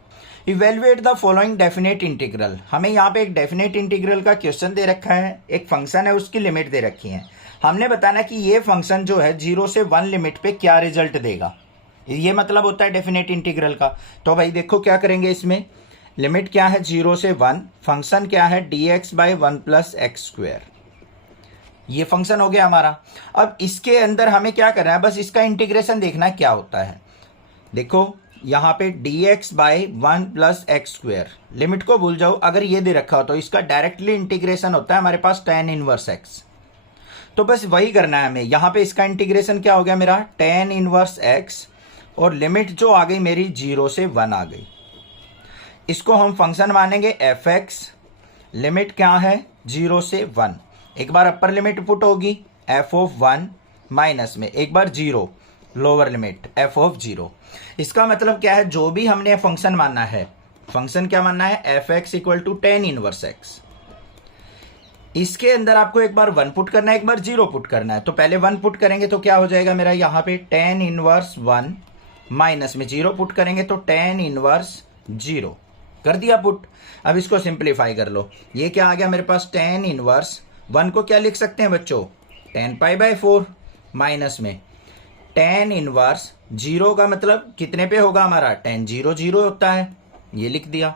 Evaluate the following definite integral. हमें यहाँ पे एक डेफिनेट इंटीग्रल का क्वेश्चन दे रखा है, एक फंक्शन है उसकी लिमिट दे रखी है। हमने बताना कि ये फंक्शन जो है 0 से 1 लिमिट पे क्या रिजल्ट देगा, ये मतलब होता है डेफिनेट इंटीग्रल का। तो भाई देखो क्या करेंगे, इसमें लिमिट क्या है 0 से 1, फंक्शन क्या है dx by 1 plus X square, ये फंक्शन हो गया हमारा। अब इसके अंदर हमें क्या करना है, बस इसका इंटीग्रेशन देखना है क्या होता है। देखो यहाँ पे dx by 1 plus X square, limit को भूल जाओ, अगर ये दे रखा हो तो इसका डायरेक्टली इंटीग्रेशन होता है हमारे पास tan इनवर्स x। तो बस वही करना है हमें। यहाँ पे इसका इंटीग्रेशन क्या हो गया मेरा, tan इनवर्स x, और लिमिट जो आ गई मेरी 0 से 1 आ गई। इसको हम फंक्शन मानेंगे एफ एक्स, लिमिट क्या है 0 से 1। एक बार अपर लिमिट पुट होगी एफ ऑफ 1 माइनस में एक बार 0 लोअर लिमिट एफ ऑफ 0। इसका मतलब क्या है, जो भी हमने फंक्शन मानना है, फंक्शन क्या मानना है, F X equal to tan inverse X. इसके अंदर आपको एक बार 1 पुट करना है, एक बार 0 पुट करना है। तो पहले 1 पुट करेंगे तो क्या हो जाएगा मेरा, यहाँ पे tan इनवर्स 1 माइनस में 0 पुट करेंगे तो tan इनवर्स 0 कर दिया पुट। अब इसको सिंप्लीफाई कर लो, ये क्या आ गया मेरे पास, tan इनवर्स 1 को क्या लिख सकते हैं बच्चों, tan पाई बाय 4 माइनस में tan इनवर्स 0 का मतलब कितने पे होगा हमारा, tan 0 0 होता है, ये लिख दिया।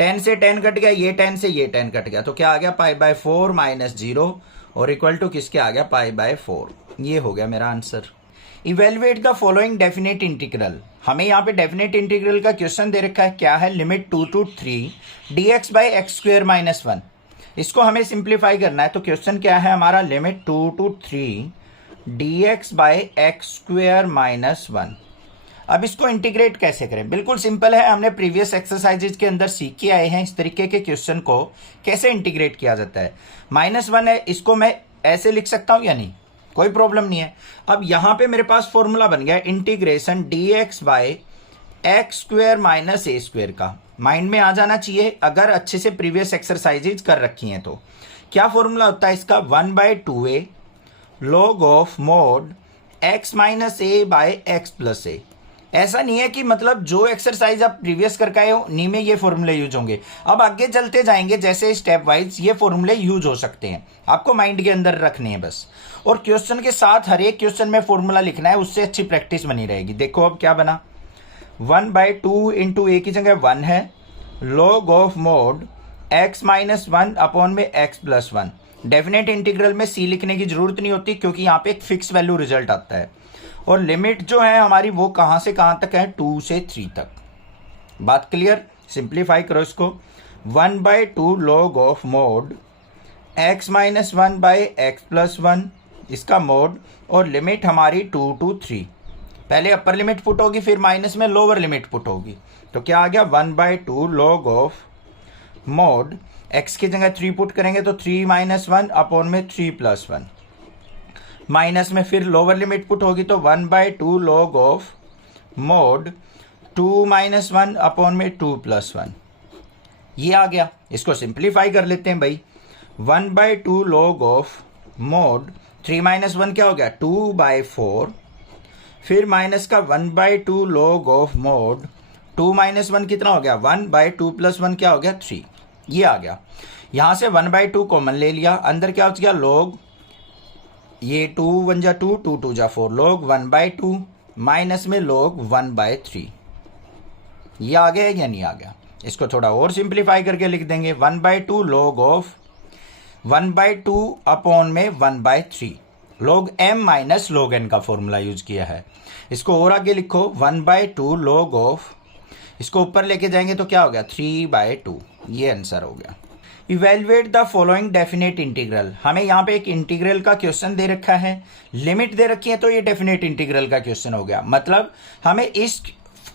tan से tan कट गया, ये tan से ये tan कट गया, तो क्या आ गया पाई बाय 4 माइनस 0, और इक्वल टू किसके आ गया, पाई बाय 4। ये हो गया मेरा answer. Evaluate the following definite integral. हमें यहाँ पे डेफिनेट इंटीग्रल का क्वेश्चन दे रखा है, क्या है, limit 2 to 3 dx by x square minus 1। इसको हमें सिंप्लीफाई करना है, तो क्वेश्चन क्या है हमारा, limit 2 to 3 dx by x square minus 1। अब इसको इंटीग्रेट कैसे करें, बिल्कुल सिंपल है, हमने प्रीवियस एक्सरसाइजेज के अंदर सीख के आए हैं इस तरीके के क्वेश्चन को कैसे इंटीग्रेट किया जाता है। -1 है, इसको मैं ऐसे लिख सकता हूं या नहीं, कोई प्रॉब्लम नहीं है। अब यहां पे मेरे पास फॉर्मूला बन गया integration dx by x square minus a square का। माइंड में आ जाना चाहिए अगर अच्छे से प्रीवियस एक्सरसाइजेज कर रखी हैं तो। क्या फॉर्मूला होता है इसका, 1/2a log of mod x minus a by x plus a. ऐसा नहीं है कि मतलब जो एक्सरसाइज आप प्रीवियस करके आए हो उन्हीं में ये फॉर्मूले यूज होंगे। अब आगे चलते जाएंगे जैसे स्टेप वाइज ये फॉर्मूले यूज हो सकते हैं, आपको माइंड के अंदर रखने हैं बस। और क्वेश्चन के साथ हर एक क्वेश्चन में फॉर्मूला लिखना है, उससे अच्छी प्रैक्टिस बनी रहेगी। देखो अब क्या बना, 1/2 इंटू ए की जगह 1 है, log of mod x minus 1 upon में x प्लस 1। डेफिनेट इंटीग्रल में सी लिखने की जरूरत नहीं होती क्योंकि यहाँ पे एक फिक्स वैल्यू रिजल्ट आता है। और लिमिट जो है हमारी वो कहाँ से कहाँ तक है, 2 से 3 तक। बात क्लियर? सिंप्लीफाई करो इसको। 1/2 log of mod x minus 1/x+1 इसका मोड, और लिमिट हमारी 2 to 3। पहले अपर लिमिट पुट होगी, फिर माइनस में लोअर लिमिट पुट होगी। तो क्या आ गया, 1/2 log ऑफ मोड x की जगह 3 पुट करेंगे तो 3 - 1 अपॉन में 3+1, माइनस में फिर लोअर लिमिट पुट होगी तो 1/2 log ऑफ मोड 2 - 1 अपॉन में 2+1। ये आ गया। इसको सिंप्लीफाई कर लेते हैं भाई। 1/2 log ऑफ मोड 3 - 1 क्या हो गया, 2/4, फिर माइनस का 1/2 log ऑफ मोड 2 - 1 कितना हो गया, 1/2+1 क्या हो गया, 3। ये आ गया। यहां से 1/2 कॉमन ले लिया, अंदर क्या हो गया, log, ये 2 1 जा 2, 2 2 जा 4, log 1/2 माइनस में log 1/3। ये आ गया या नहीं आ गया? इसको थोड़ा और सिंप्लीफाई करके लिख देंगे। 1/2 log ऑफ 1/2 अपॉन में 1/3, log m minus log n का फॉर्मूला यूज किया है। इसको और आगे लिखो, 1/2 log ऑफ, इसको ऊपर लेके जाएंगे तो क्या हो गया, 3/2। ये आंसर हो गया। Evaluate the following definite integral. हमें यहाँ पे एक इंटीग्रल का क्वेश्चन दे रखा है, लिमिट दे रखी है, तो ये डेफिनेट इंटीग्रल का क्वेश्चन हो गया। मतलब हमें इस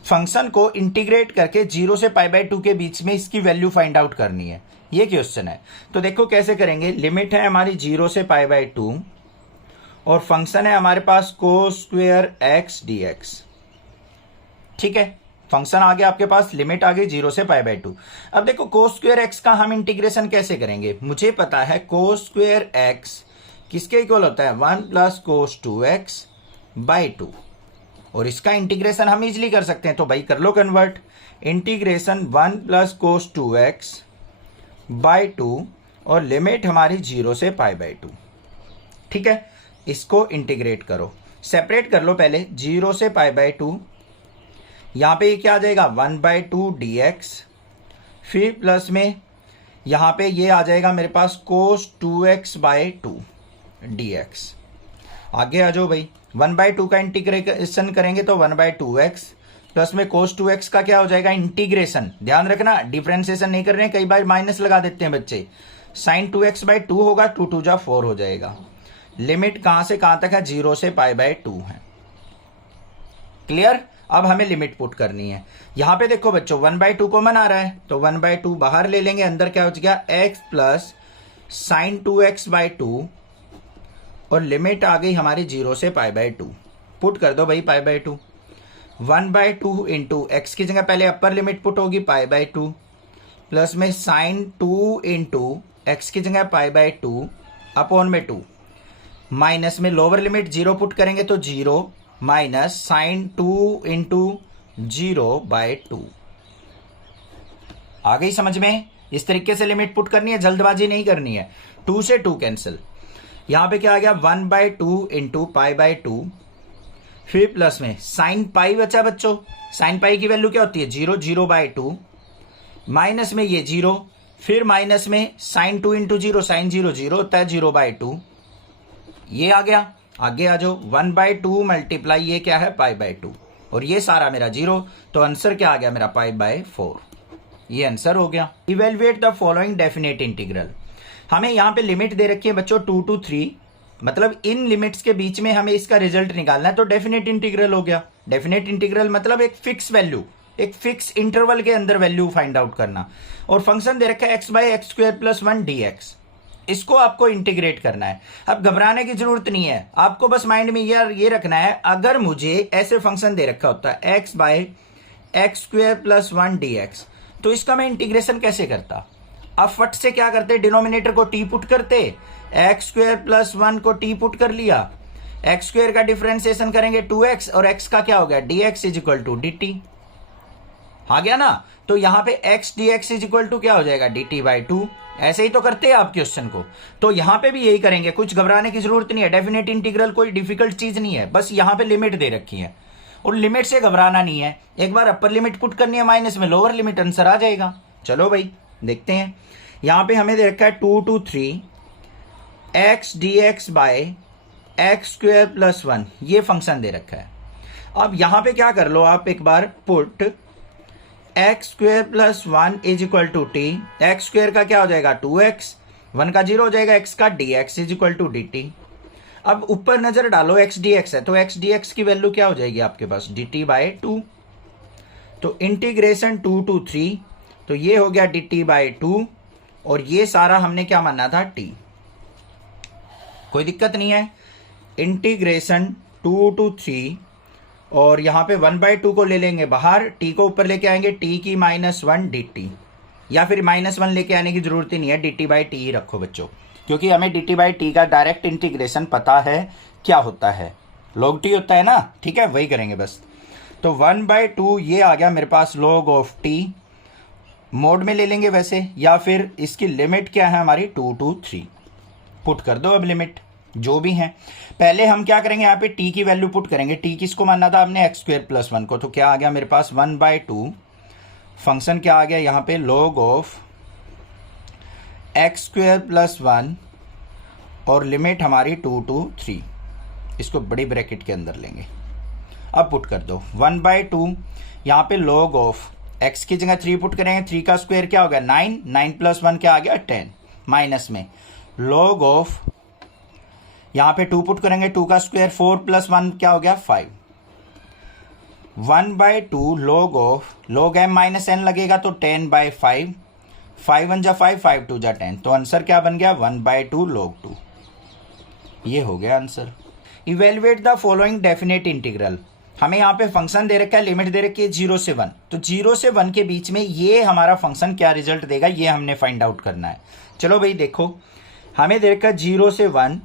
फंक्शन को इंटीग्रेट करके 0 से π/2 के बीच में इसकी वैल्यू फाइंड आउट करनी है, ये क्वेश्चन है। तो देखो कैसे करेंगे। लिमिट है हमारी 0 से π/2 और फंक्शन है हमारे पास cos² x dx। ठीक है, फंक्शन आ गया आपके पास, लिमिट आ गई 0 से π/2। अब देखो cos² x का हम इंटीग्रेशन कैसे करेंगे। मुझे पता है cos² x किसके इक्वल होता है, 1 + cos2x/2, और इसका इंटीग्रेशन हम इजिली कर सकते हैं। तो भाई कर लो कन्वर्ट, इंटीग्रेशन 1 + cos2x/2 और लिमिट हमारी 0 से π/2। ठीक है, इसको इंटीग्रेट करो, सेपरेट कर लो पहले 0 से π/2। यहाँ पे ये क्या आ जाएगा, 1/2 dx, फिर प्लस में यहाँ पे ये आ जाएगा मेरे पास cos2x/2 dx। आगे आ जाओ भाई, 1/2 का इंटीग्रेशन करेंगे तो 1/2x प्लस में cos2x का क्या हो जाएगा, इंटीग्रेशन। ध्यान रखना डिफरेंशिएशन नहीं कर रहे हैं, कई बार माइनस लगा देते हैं बच्चे। sin 2x/2 होगा, 2 2 जा 4 हो जाएगा। लिमिट कहां से कहां तक है, 0 से π/2 है। क्लियर? अब हमें लिमिट पुट करनी है। यहां पे देखो बच्चों 1/2 कॉमन आ रहा है तो 1/2 बाहर ले लेंगे, अंदर क्या हो गया, x प्लस sin 2x/2 और लिमिट आ गई हमारी 0 से π/2। पुट कर दो भाई π/2। 1/2 इंटू एक्स की जगह पहले अपर लिमिट पुट होगी π/2 प्लस में sin 2 इंटू एक्स की जगह π/2 अपॉन में 2, माइनस में लोअर लिमिट 0 पुट करेंगे तो 0 माइनस sin 2 इंटू 0/2। आ गई समझ में? इस तरीके से लिमिट पुट करनी है, जल्दबाजी नहीं करनी है। 2 से 2 कैंसिल, यहां पे क्या आ गया, 1/2 इंटू π/2, फिर प्लस में sin पाई बचा बच्चों। sin पाई की वैल्यू क्या होती है, 0 0/2, माइनस में ये 0, फिर माइनस में sin 2 इंटू 0, sin 0 0 होता है 0/2। ये आ गया। आगे आ जाओ, 1/2 मल्टीप्लाई ये क्या है, π/2, और ये सारा मेरा 0, तो आंसर क्या आ गया मेरा, π/4। ये आंसर हो गया। Evaluate the following definite integral. हमें यहाँ पे लिमिट दे रखी है बच्चों 2 to 3, मतलब इन लिमिट्स के बीच में हमें इसका रिजल्ट निकालना है, तो डेफिनेट इंटीग्रल हो गया। डेफिनेट इंटीग्रल मतलब एक फिक्स वैल्यू, एक फिक्स इंटरवल के अंदर वैल्यू फाइंड आउट करना। और फंक्शन दे रखा है x/x² + 1 dx, इसको आपको इंटीग्रेट करना है। अब घबराने की जरूरत नहीं है, आपको बस माइंड में ये रखना है, अगर मुझे ऐसे फंक्शन दे रखा होता है x/x² + 1 dx, तो इसका मैं इंटीग्रेशन कैसे करता। अब फट से क्या करते, डिनोमिनेटर को t पुट करते, x² + 1 को t पुट कर लिया, x² का डिफरेंशिएशन करेंगे 2x और x का क्या हो गया, dx = dt। आ गया ना? तो यहां पे x dx = क्या हो जाएगा, dt/2। ऐसे ही तो करते हैं आप क्वेश्चन को, तो यहां पे भी यही करेंगे, कुछ घबराने की जरूरत नहीं है। डेफिनेट इंटीग्रल कोई डिफिकल्ट चीज नहीं है, बस यहां पे लिमिट दे रखी है और लिमिट से घबराना नहीं है। एक बार अपर लिमिट पुट करनी है, माइनस में लोअर लिमिट, आंसर आ जाएगा। चलो भाई देखते हैं। यहां पे हमें दे रखा है 2 to 3 X D X by x square plus 1 ये फंक्शन दे रखा है। अब यहां पे क्या कर लो आप, एक बार put x square plus 1 is equal to t. X square का क्या हो जाएगा 2x, 1 का 0 हो जाएगा, x का dx is equal to D T. अब ऊपर नजर डालो, x dx है तो x dx की वैल्यू क्या हो जाएगी आपके पास dt बाय 2। तो इंटीग्रेशन 2 to 3, तो ये हो गया dt बाय 2 और ये सारा हमने क्या माना था t। कोई दिक्कत नहीं है। इंटीग्रेशन 2 to 3 और यहां पे 1/2 को ले लेंगे बाहर, t को ऊपर लेके आएंगे, t की -1 dt, या फिर -1 लेके आने की जरूरत ही नहीं है, dt बाई टी ही रखो बच्चों, क्योंकि हमें dt बाई टी का डायरेक्ट इंटीग्रेशन पता है क्या होता है, log t होता है ना, ठीक है, वही करेंगे बस। तो 1/2 ये आ गया मेरे पास log ऑफ t, मोड में ले लेंगे वैसे, या फिर इसकी लिमिट क्या है हमारी 2 to 3। पुट कर दो अब लिमिट जो भी है। पहले हम क्या करेंगे, यहाँ पे t की वैल्यू पुट करेंगे। t किसको मानना था हमने, एक्स स्क्वेयर प्लस 1 को, तो क्या आ गया मेरे पास 1/2 फंक्शन क्या आ गया यहाँ पे log of x square plus 1 और लिमिट हमारी 2 to 3, इसको बड़ी ब्रैकेट के अंदर लेंगे। अब पुट कर दो 1/2, यहाँ पे log ऑफ x की जगह 3 पुट करेंगे, 3 का स्क्वायर क्या हो गया 9, 9 प्लस 1 क्या आ गया 10, माइनस में log ऑफ यहाँ पे 2 पुट करेंगे, 2 का स्क्वायर 4 प्लस 1 क्या हो गया 5, 1/2 log of log m minus n लगेगा तो 10/5, 5 1 जा 5, 5 2 जा 10, तो आंसर क्या बन गया 1/2 log 2। ये हो गया answer. Evaluate the following definite integral. हमें यहाँ पे फंक्शन दे रखा है, लिमिट दे रखी है 0 से 1, तो 0 से 1 के बीच में ये हमारा फंक्शन क्या रिजल्ट देगा ये हमने फाइंड आउट करना है। चलो भाई देखो, हमें दे रखा है 0 से 1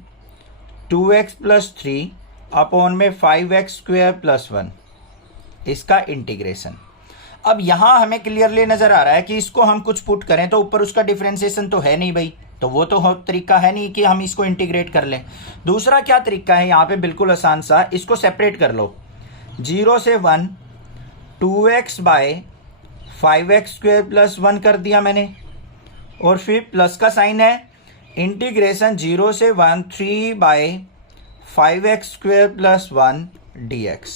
2x प्लस 3 अपॉन में 5x स्क्वेयर प्लस 1, इसका इंटीग्रेशन। अब यहां हमें क्लियरली नजर आ रहा है कि इसको हम कुछ पुट करें तो ऊपर उसका डिफरेंशिएशन तो है नहीं भाई, तो वो तो तरीका है नहीं कि हम इसको इंटीग्रेट कर लें। दूसरा क्या तरीका है यहाँ पे, बिल्कुल आसान सा, इसको सेपरेट कर लो। 0 से 1 2x bye 5x square plus 1 कर दिया मैंने, और फिर प्लस का साइन है, इंटीग्रेशन 0 से 1 3 by 5x square plus 1 dx।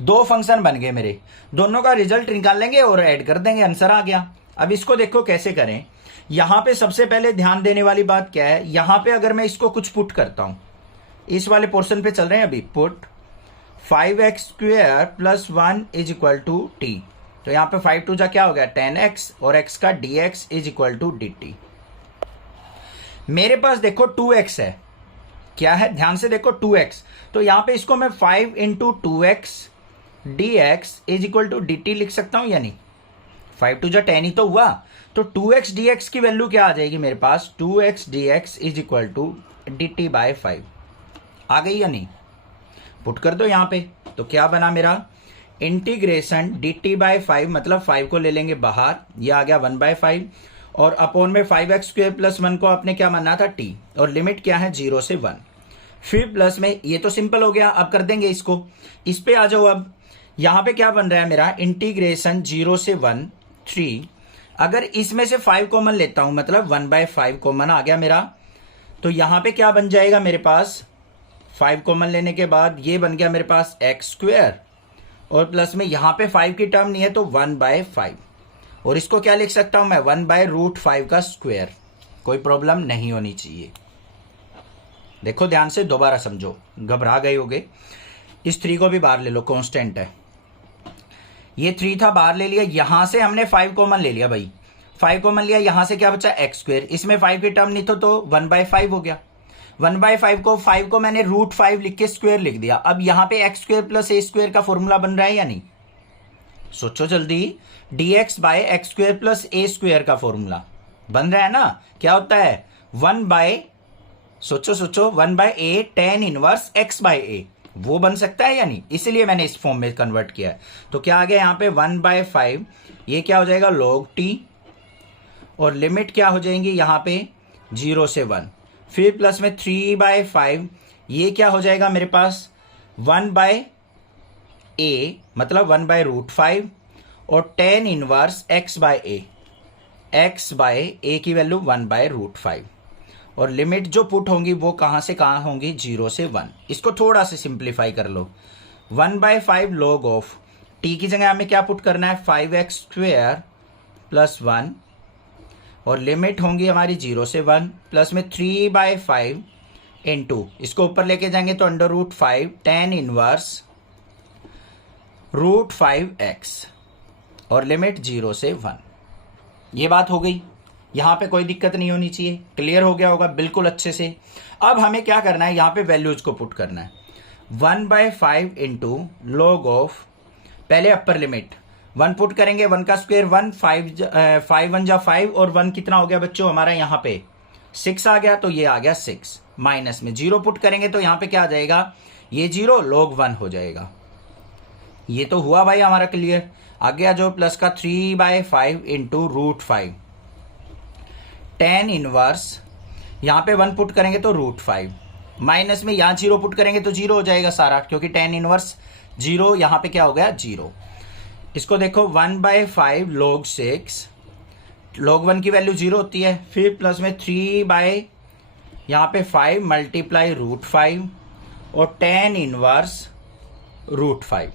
दो फंक्शन बन गए मेरे, दोनों का रिजल्ट निकाल लेंगे और ऐड कर देंगे, आंसर आ गया। अब इसको देखो कैसे करें। यहां पे सबसे पहले ध्यान देने वाली बात क्या है, यहां पे अगर मैं इसको कुछ पुट करता हूं, इस वाले पोर्शन पे चल रहे हैं अभी, put 5x square plus 1 is equal to T, तो यहां पे 5 2 जा क्या हो गया 10x और x का dx is equal to dt। मेरे पास देखो 2x है, क्या है ध्यान से देखो 2x, तो यहां पे इसको मैं 5 into 2x dx is equal to dt लिख सकता हूं या नहीं, 5 2 जा 10 ही तो हुआ, तो 2x dx की वैल्यू क्या आ जाएगी मेरे पास 2x dx is equal to dt by 5, आ गई या नहीं। पुट कर दो यहां पे, तो क्या बना मेरा इंटीग्रेशन dt बाय 5, मतलब 5 को ले लेंगे बाहर, ये आ गया 1/5, और अपॉन में 5x स्क्वेयर प्लस 1 को आपने क्या माना था t, और लिमिट क्या है 0 से 1, फिर प्लस में, ये तो सिंपल हो गया। अब कर देंगे इसको, इस पे आ जाओ। अब यहां पे क्या बन रहा है मेरा इंटीग्रेशन 0 से 1 3, अगर इसमें से 5 कॉमन लेता हूं, मतलब 1/5 कॉमन आ गया मेरा, तो यहां पे क्या बन जाएगा मेरे पास 5 कॉमन लेने के बाद ये बन गया मेरे पास एक्स स्क्वेयर, और प्लस में यहां पे 5 की टर्म नहीं है तो 1/5, और इसको क्या लिख सकता हूं मैं 1/√5 का स्क्वायर। कोई प्रॉब्लम नहीं होनी चाहिए। देखो ध्यान से, दोबारा समझो, घबरा गए होगे। इस 3 को भी बाहर ले लो, कांस्टेंट है, ये 3 था बाहर ले लिया, यहां से हमने 5 कॉमन ले लिया भाई, 5 कॉमन लिया, यहां से क्या बचा एक्स स्क्वेयर, इसमें 5 की टर्म नहीं तो 1/5 हो गया। 1/5 को 5 को मैंने √5 लिख के स्क्वायर लिख दिया। अब यहां पे x square plus a square का फॉर्मूला बन रहा है या नहीं, सोचो जल्दी, dx by x square plus a square का फॉर्मूला बन रहा है ना, क्या होता है 1/a tan inverse x by a, वो बन सकता है या नहीं, इसलिए मैंने इस फॉर्म में कन्वर्ट किया है। तो क्या आ गया यहाँ पे 1/5, ये क्या हो जाएगा log t, और लिमिट क्या हो जाएंगी यहाँ पे 0 से 1, फिर प्लस में 3/5, ये क्या हो जाएगा मेरे पास 1/a, मतलब 1/√5, और tan inverse x by a, x by a की वैल्यू 1/√5, और लिमिट जो पुट होंगी वो कहाँ से कहाँ होंगी, 0 से 1। इसको थोड़ा सा सिंप्लीफाई कर लो। 1/5 log ऑफ टी की जगह हमें क्या पुट करना है, 5x² + 1 और लिमिट होंगी हमारी 0 से 1 प्लस में 3/5 इंटू, इसको ऊपर लेके जाएंगे तो √5 tan इनवर्स √5x और लिमिट 0 से 1। ये बात हो गई, यहाँ पे कोई दिक्कत नहीं होनी चाहिए, क्लियर हो गया होगा बिल्कुल अच्छे से। अब हमें क्या करना है, यहाँ पे वैल्यूज को पुट करना है। 1/5 इंटू log ऑफ, पहले अपर लिमिट 1 पुट करेंगे, 1 का स्क्वायर 1, 5 1 जा 5 और 1 कितना हो गया बच्चों हमारा, यहाँ पे 6 आ गया, तो ये आ गया 6 माइनस में 0 पुट करेंगे तो यहाँ पे क्या आ जाएगा, ये 0 log 1 हो जाएगा। ये तो हुआ भाई हमारा क्लियर। आगे जो प्लस का 3/5 इंटू √5 tan इनवर्स, यहाँ पे 1 पुट करेंगे तो √5 माइनस में यहाँ 0 पुट करेंगे तो 0 हो जाएगा सारा, क्योंकि tan इनवर्स 0 यहाँ पे क्या हो गया 0। इसको देखो 1/5 log 6, log 1 की वैल्यू 0 होती है, फिर प्लस में 3 यहाँ पे 5 मल्टीप्लाई √5 और tan इनवर्स √5।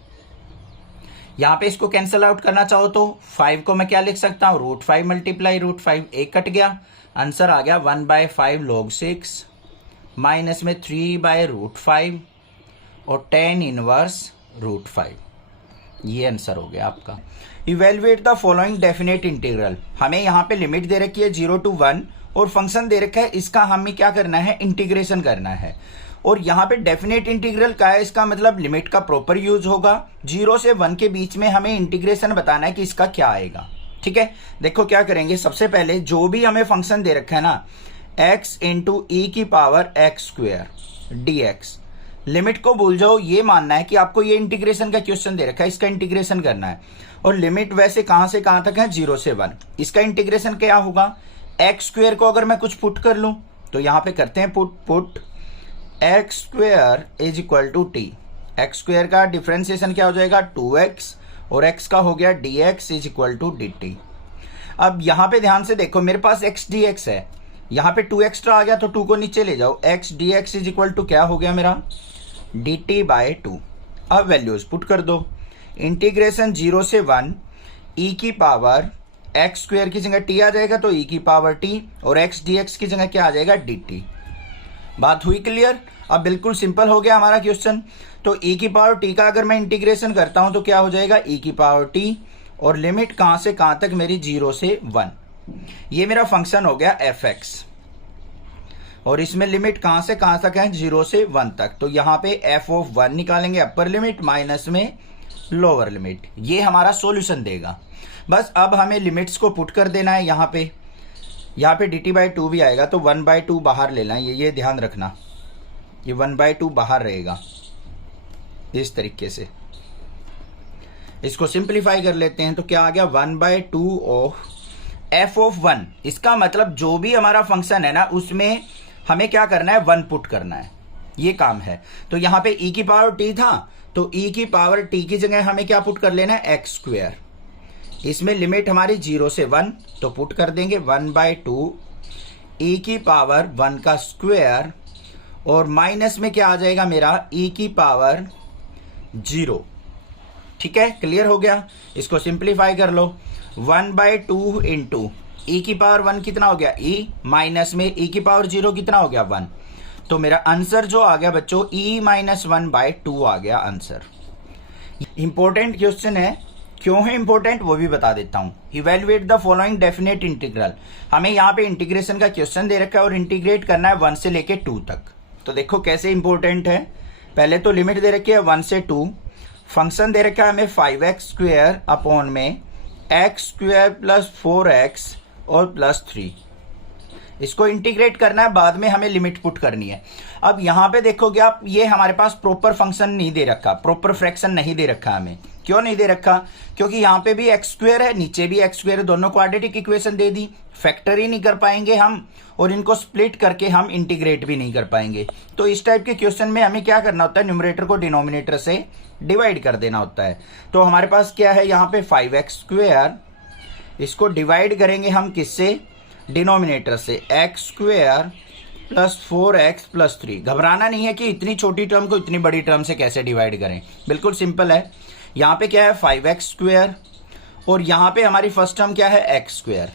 यहाँ पे इसको कैंसिल आउट करना चाहो तो 5 को मैं क्या लिख सकता हूँ, √5 मल्टीप्लाई √5, एक कट गया, आंसर आ गया 1/5 log 6 माइनस में 3/√5 और tan इनवर्स √5। ये आंसर हो गया आपका। Evaluate the following definite integral, हमें यहाँ पे लिमिट दे रखी है 0 to 1 और फंक्शन दे रखा है, इसका हमें क्या करना है, इंटीग्रेशन करना है। और यहाँ पे डेफिनेट इंटीग्रल का है, इसका मतलब लिमिट का प्रॉपर यूज होगा। 0 से 1 के बीच में हमें इंटीग्रेशन बताना है कि इसका क्या आएगा। ठीक है, देखो क्या करेंगे, सबसे पहले जो भी हमें फंक्शन दे रखा है ना, x into e⁻x² dx, limit को भूल जाओ, ये मानना है कि आपको ये इंटीग्रेशन का क्वेश्चन दे रखा है, इसका इंटीग्रेशन करना है। और लिमिट वैसे कहां से कहां तक है, 0 से 1। इसका इंटीग्रेशन क्या होगा, x² को अगर मैं कुछ पुट कर लूं तो यहां पे करते हैं पुट x² = t। x² का डिफरेंशिएशन क्या हो जाएगा, 2x और x का हो गया dx = dt। अब यहां पे ध्यान से देखो, मेरे पास x dx है, यहां पे 2 एक्स्ट्रा आ गया तो 2 को नीचे ले जाओ, x dx = क्या हो गया मेरा, dt/2। अब वैल्यूज पुट कर दो, इंटीग्रेशन 0 से 1 e⁻x² की जगह t आ जाएगा तो e⁻t और x dx की जगह क्या आ जाएगा, dt। बात हुई क्लियर। अब बिल्कुल सिंपल हो गया हमारा क्वेश्चन। तो e⁻t का अगर मैं इंटीग्रेशन करता हूं तो क्या हो जाएगा, e⁻t और लिमिट कहां से कहां तक मेरी, 0 से 1। ये मेरा फंक्शन हो गया fx और इसमें लिमिट कहां से कहां तक है, 0 से 1 तक। तो यहां पे f(1) निकालेंगे, अपर लिमिट माइनस में लोअर लिमिट, ये हमारा सॉल्यूशन देगा। बस अब हमें लिमिट्स को पुट कर देना है। यहाँ पे dt/2 भी आएगा तो 1/2 बाहर लेना है, ये ध्यान रखना, ये 1/2 बाहर रहेगा इस तरीके से। इसको सिंप्लीफाई कर लेते हैं तो क्या आ गया, 1/2 ऑफ f(1). इसका मतलब जो भी हमारा फंक्शन है ना, उसमें हमें क्या करना है, 1 पुट करना है, ये काम है। तो यहाँ पे e⁻t था तो e⁻t की जगह हमें क्या पुट कर लेना है, x²। इसमें लिमिट हमारी 0 से 1 तो पुट कर देंगे 1/2 e⁻1 का स्क्वायर और माइनस में क्या आ जाएगा मेरा, e⁻0। ठीक है, क्लियर हो गया। इसको सिंप्लीफाई कर लो, 1/2 इंटू e⁻1 कितना हो गया, e माइनस में e⁻0 कितना हो गया, 1। तो मेरा आंसर जो आ गया बच्चों, e-1/2 आ गया आंसर। इंपॉर्टेंट क्वेश्चन है, क्यों है इंपॉर्टेंट वो भी बता देता हूं। Evaluate the following definite integral, हमें यहाँ पे इंटीग्रेशन का क्वेश्चन दे रखा है और इंटीग्रेट करना है 1 से लेके 2 तक। तो देखो कैसे इंपॉर्टेंट है, पहले तो लिमिट दे रखी है 1 से 2, फंक्शन दे रखा है हमें 5x² अपॉन में x² + 4x और +3। इसको इंटीग्रेट करना है, बाद में हमें लिमिट पुट करनी है। अब यहाँ पे देखोगे आप, ये हमारे पास प्रॉपर फंक्शन नहीं दे रखा, प्रॉपर फ्रैक्शन नहीं दे रखा हमें। क्यों नहीं दे रखा, क्योंकि यहाँ पे भी x² है, नीचे भी x² है, दोनों क्वाड्रेटिक इक्वेशन दे दी, फैक्टर ही नहीं कर पाएंगे हम, और इनको स्प्लिट करके हम इंटीग्रेट भी नहीं कर पाएंगे। तो इस टाइप के क्वेश्चन में हमें क्या करना होता है, न्यूमरेटर को डिनोमिनेटर से डिवाइड कर देना होता है। तो हमारे पास क्या है यहाँ पे 5x², इसको डिवाइड करेंगे हम किससे, डिनोमिनेटर से, x² प्लस 4x+3। घबराना नहीं है कि इतनी छोटी टर्म को इतनी बड़ी टर्म से कैसे डिवाइड करें, बिल्कुल सिंपल है। यहाँ पे क्या है 5x² और यहाँ पे हमारी फर्स्ट टर्म क्या है x²।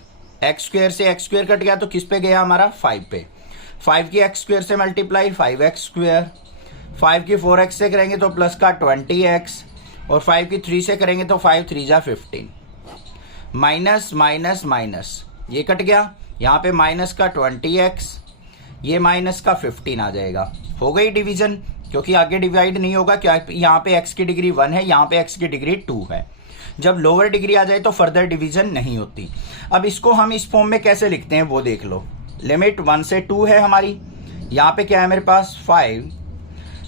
x² से x² कट गया तो किस पे गया हमारा 5 पे। 5 की x² से मल्टीप्लाई 5x², 5 की 4x से करेंगे तो प्लस का 20x और 5 की 3 से करेंगे तो 5 3 जा 15। माइनस माइनस माइनस ये कट गया, यहाँ पे माइनस का 20x, ये माइनस का 15 आ जाएगा। हो गई डिवीजन, क्योंकि आगे डिवाइड नहीं होगा, क्या यहाँ पे x की डिग्री 1 है, यहाँ पे x की डिग्री 2 है। जब लोअर डिग्री आ जाए तो फर्दर डिवीजन नहीं होती। अब इसको हम इस फॉर्म में कैसे लिखते हैं वो देख लो। लिमिट 1 से 2 है हमारी, यहाँ पे क्या है मेरे पास 5,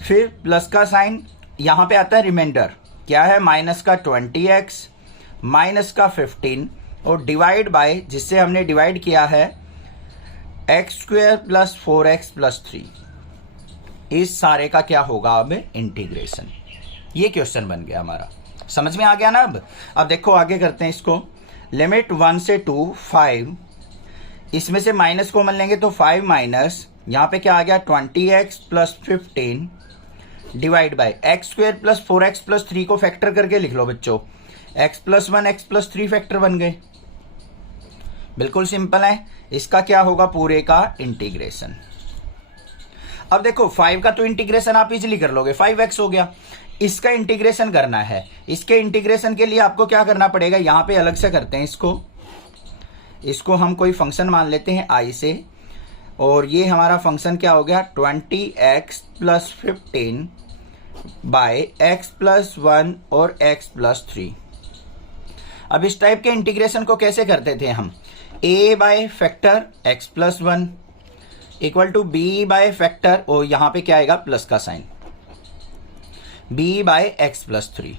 फिर प्लस का साइन, यहाँ पे आता है रिमाइंडर, क्या है माइनस का 20x, माइनस का 15 और डिवाइड बाय, जिससे हमने डिवाइड किया है x² प्लस 4x प्लस 3। इस सारे का क्या होगा अब इंटीग्रेशन। ये क्वेश्चन बन गया हमारा, समझ में आ गया ना। अब देखो आगे करते हैं इसको। लिमिट 1 से 2 5, इसमें से माइनस कॉमन लेंगे तो 5 माइनस, यहाँ पे क्या आ गया 20x plus 15 divide by x² plus 4x plus 3 को फैक्टर करके लिख लो बच्चों। x plus 1 x plus 3 factor बन गए, बिल्कुल सिंपल है। इसका क्या होगा पूरे का इंटीग्रेशन। अब देखो 5 का तो इंटीग्रेशन आप इजीली कर लोगे, 5x हो गया। इसका इंटीग्रेशन करना है, इसके इंटीग्रेशन के लिए आपको क्या करना पड़ेगा, यहाँ पे अलग से करते हैं इसको हम कोई फंक्शन मान लेते हैं i से, और ये हमारा फंक्शन क्या हो गया 20x plus 15 by x plus 1 और x प्लस 3। अब इस टाइप के इंटीग्रेशन को कैसे करते थे हम, a by factor x plus 1 equal to b by factor, और यहाँ पे क्या आएगा प्लस का sign, b by x plus 3।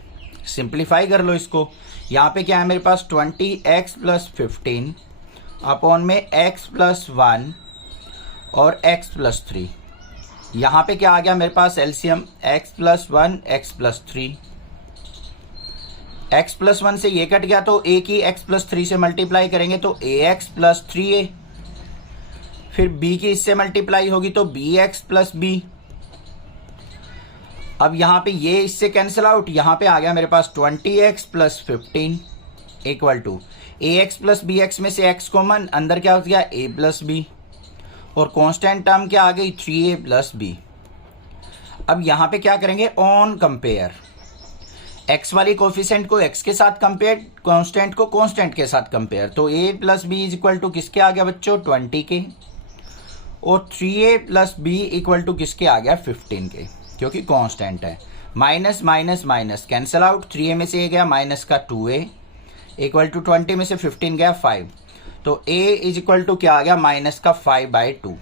Simplify कर लो इसको, यहाँ पे क्या है मेरे पास 20x प्लस 15 अपॉन में x प्लस 1 और x प्लस 3। यहाँ पे क्या आ गया मेरे पास LCM x plus 1 x plus 3। x plus 1 से ये कट गया तो a की x प्लस 3 से मल्टीप्लाई करेंगे तो ax प्लस 3a, फिर b की इससे मल्टीप्लाई होगी तो bx प्लस b। अब यहाँ पे ये इससे कैंसिल आउट, यहाँ पे आ गया मेरे पास 20x plus 15 equal to ax plus bx में से x कॉमन, अंदर क्या हो गया a प्लस b और कांस्टेंट टर्म क्या आ गई 3a प्लस b। अब यहाँ पे क्या करेंगे ऑन कंपेयर, x वाली कोफिशिएंट को x के साथ कंपेयर, कांस्टेंट को कांस्टेंट के साथ कंपेयर, तो a plus b is equal to किसके आ गया बच्चों 20 के, और 3a plus b equal to किसके आ गया 15 के, क्योंकि कांस्टेंट है। Minus minus minus cancel out, 3a में से a गया माइनस का 2a इक्वल टू 20 में से 15 गया 5, तो a इज इक्वल टू क्या आ गया माइनस का 5/2।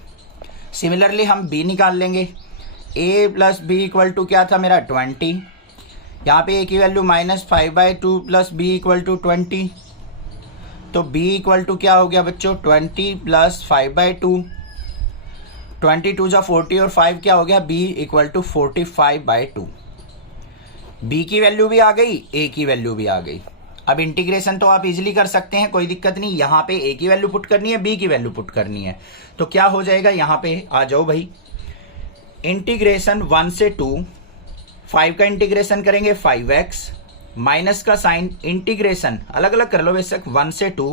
सिमिलरली हम b निकाल लेंगे, a plus b equal to क्या था मेरा 20, यहाँ पे a की value minus 5/2 plus b equal to 20, तो b इक्वल टू क्या हो गया बच्चों 20 प्लस 5/2, 22 जा 40 और 5 क्या हो गया b इक्वल टू 45/2। b की वैल्यू भी आ गई, a की वैल्यू भी आ गई। अब इंटीग्रेशन तो आप इजीली कर सकते हैं, कोई दिक्कत नहीं। यहाँ पे a की वैल्यू पुट करनी है, b की वैल्यू पुट करनी है, तो क्या हो जाएगा यहाँ पे आ जाओ भाई, इंटीग्रेशन 1 से 2 5 का इंटीग्रेशन करेंगे 5x माइनस का साइन, इंटीग्रेशन अलग अलग कर लो बेशक 1 से 2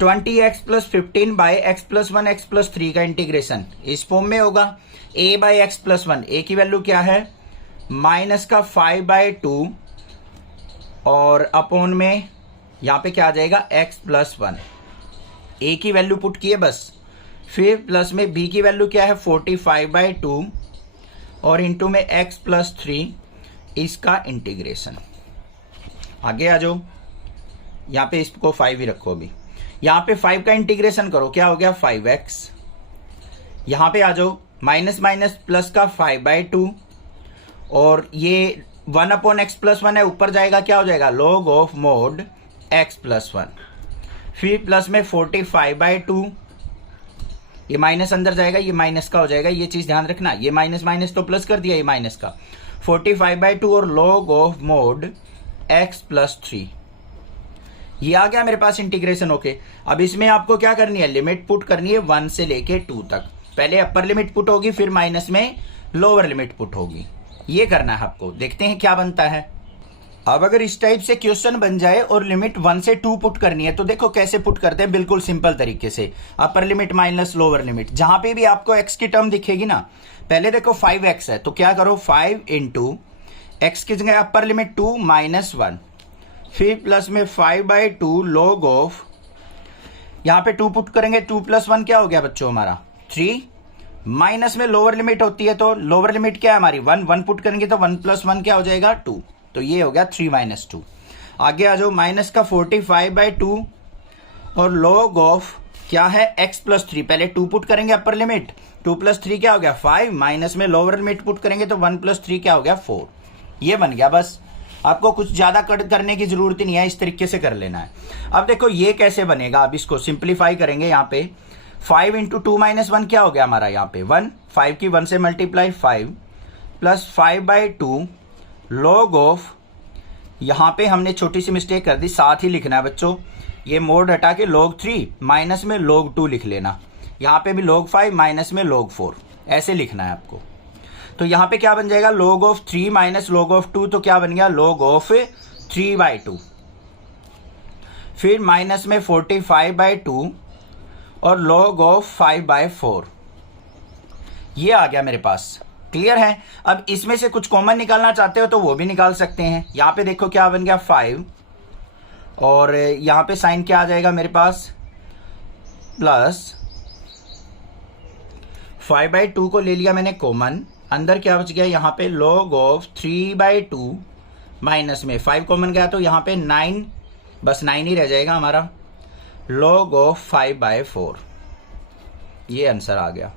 20x plus 15 by x plus 1 x plus 3 का इंटीग्रेशन इस फॉर्म में होगा a by x plus 1, a की वैल्यू क्या है माइनस का 5/2 और अपॉन में यहाँ पे क्या आ जाएगा x प्लस 1, a की वैल्यू पुट किए बस, फिर प्लस में b की वैल्यू क्या है 45/2 और इंटू में x प्लस 3, इसका इंटीग्रेशन। आगे आ जाओ, यहाँ पे इसको 5 ही रखो अभी, यहाँ पे 5 का इंटीग्रेशन करो, क्या हो गया 5x, यहाँ पे आ जाओ माइनस माइनस प्लस का 5/2 और ये 1 अपॉन x प्लस 1 है, ऊपर जाएगा क्या हो जाएगा log of mod x plus 1, फिर प्लस में 45/2, ये माइनस अंदर जाएगा, ये माइनस का हो जाएगा, ये चीज ध्यान रखना, ये माइनस माइनस तो प्लस कर दिया, ये माइनस का 45/2 और log of mod x plus 3, ये आ गया मेरे पास इंटीग्रेशन। ओके, अब इसमें आपको क्या करनी है लिमिट पुट करनी है 1 से लेके 2 तक, पहले अपर लिमिट पुट होगी, फिर माइनस में लोअर लिमिट पुट होगी। ये करना है आपको। देखते हैं क्या बनता है। अब अगर इस टाइप से क्वेश्चन बन जाए और लिमिट 1 से 2 पुट करनी है तो देखो कैसे पुट करते हैं, बिल्कुल सिंपल तरीके से। Upper limit minus lower limit, जहां पे भी आपको x की टर्म दिखेगी ना, पहले देखो 5x है तो क्या करो 5 इंटू एक्स की जगह अपर लिमिट 2 माइनस 1, फिर प्लस में 5/2 log ऑफ, यहां पे 2 पुट करेंगे, 2 + 1 क्या हो गया बच्चों हमारा 3, माइनस में लोअर लिमिट होती है तो लोअर लिमिट क्या है हमारी 1 पुट करेंगे तो 1 + 1 क्या हो जाएगा 2, तो ये हो गया 3 - 2। आगे आ जाओ, माइनस का 45/2 और log ऑफ क्या है x + 3, पहले 2 पुट करेंगे अपर लिमिट, 2 + 3 क्या हो गया 5, माइनस में लोअर लिमिट पुट करेंगे तो 1 + 3 क्या हो गया 4। ये बन गया। बस आपको कुछ ज्यादा कट करने की जरूरत ही नहीं है, इस तरीके से कर लेना है। अब देखो ये कैसे बनेगा, अब इसको सिंप्लीफाई करेंगे। यहाँ पे 5 × 2 - 1 क्या हो गया हमारा यहाँ पे 1, 5 की 1 से मल्टीप्लाई 5 प्लस 5/2 log ऑफ, यहां पे हमने छोटी सी मिस्टेक कर दी, साथ ही लिखना है बच्चों, ये मोड हटा के log 3 माइनस में log 2 लिख लेना। यहां पे भी log 5 माइनस में log 4 ऐसे लिखना है आपको। तो यहां पे क्या बन जाएगा log of 3 minus log of 2, तो क्या बन गया log ऑफ 3/2, फिर माइनस में 45/2 और log ऑफ 5/4। ये आ गया मेरे पास। क्लियर है। अब इसमें से कुछ कॉमन निकालना चाहते हो तो वो भी निकाल सकते हैं। यहां पे देखो क्या बन गया 5 और यहां पे साइन क्या आ जाएगा मेरे पास प्लस 5/2 को ले लिया मैंने कॉमन, अंदर क्या बच गया यहाँ पे log ऑफ 3/2 माइनस में 5 कॉमन गया तो यहाँ पे 9, बस 9 ही रह जाएगा हमारा, log ऑफ 5/4। ये आंसर आ गया।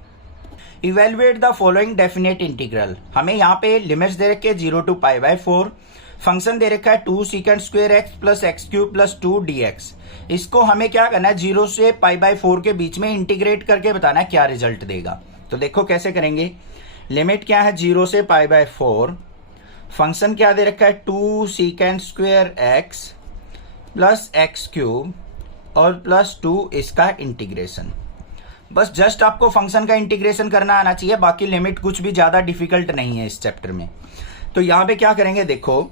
Evaluate the following definite integral, हमें यहाँ पे लिमिट्स दे रखे 0 to π/4, फंक्शन दे रखा है 2 sec² x + x³ + 2 dx। इसको हमें क्या करना है 0 से π/4 के बीच में इंटीग्रेट करके बताना है क्या रिजल्ट देगा। तो देखो कैसे करेंगे। लिमिट क्या है 0 से π/4, फंक्शन क्या दे रखा है 2 sec² x + x³ और +2 इसका इंटीग्रेशन। बस जस्ट आपको फंक्शन का इंटीग्रेशन करना आना चाहिए, बाकी लिमिट कुछ भी ज्यादा डिफिकल्ट नहीं है इस चैप्टर में। तो यहां पे क्या करेंगे देखो,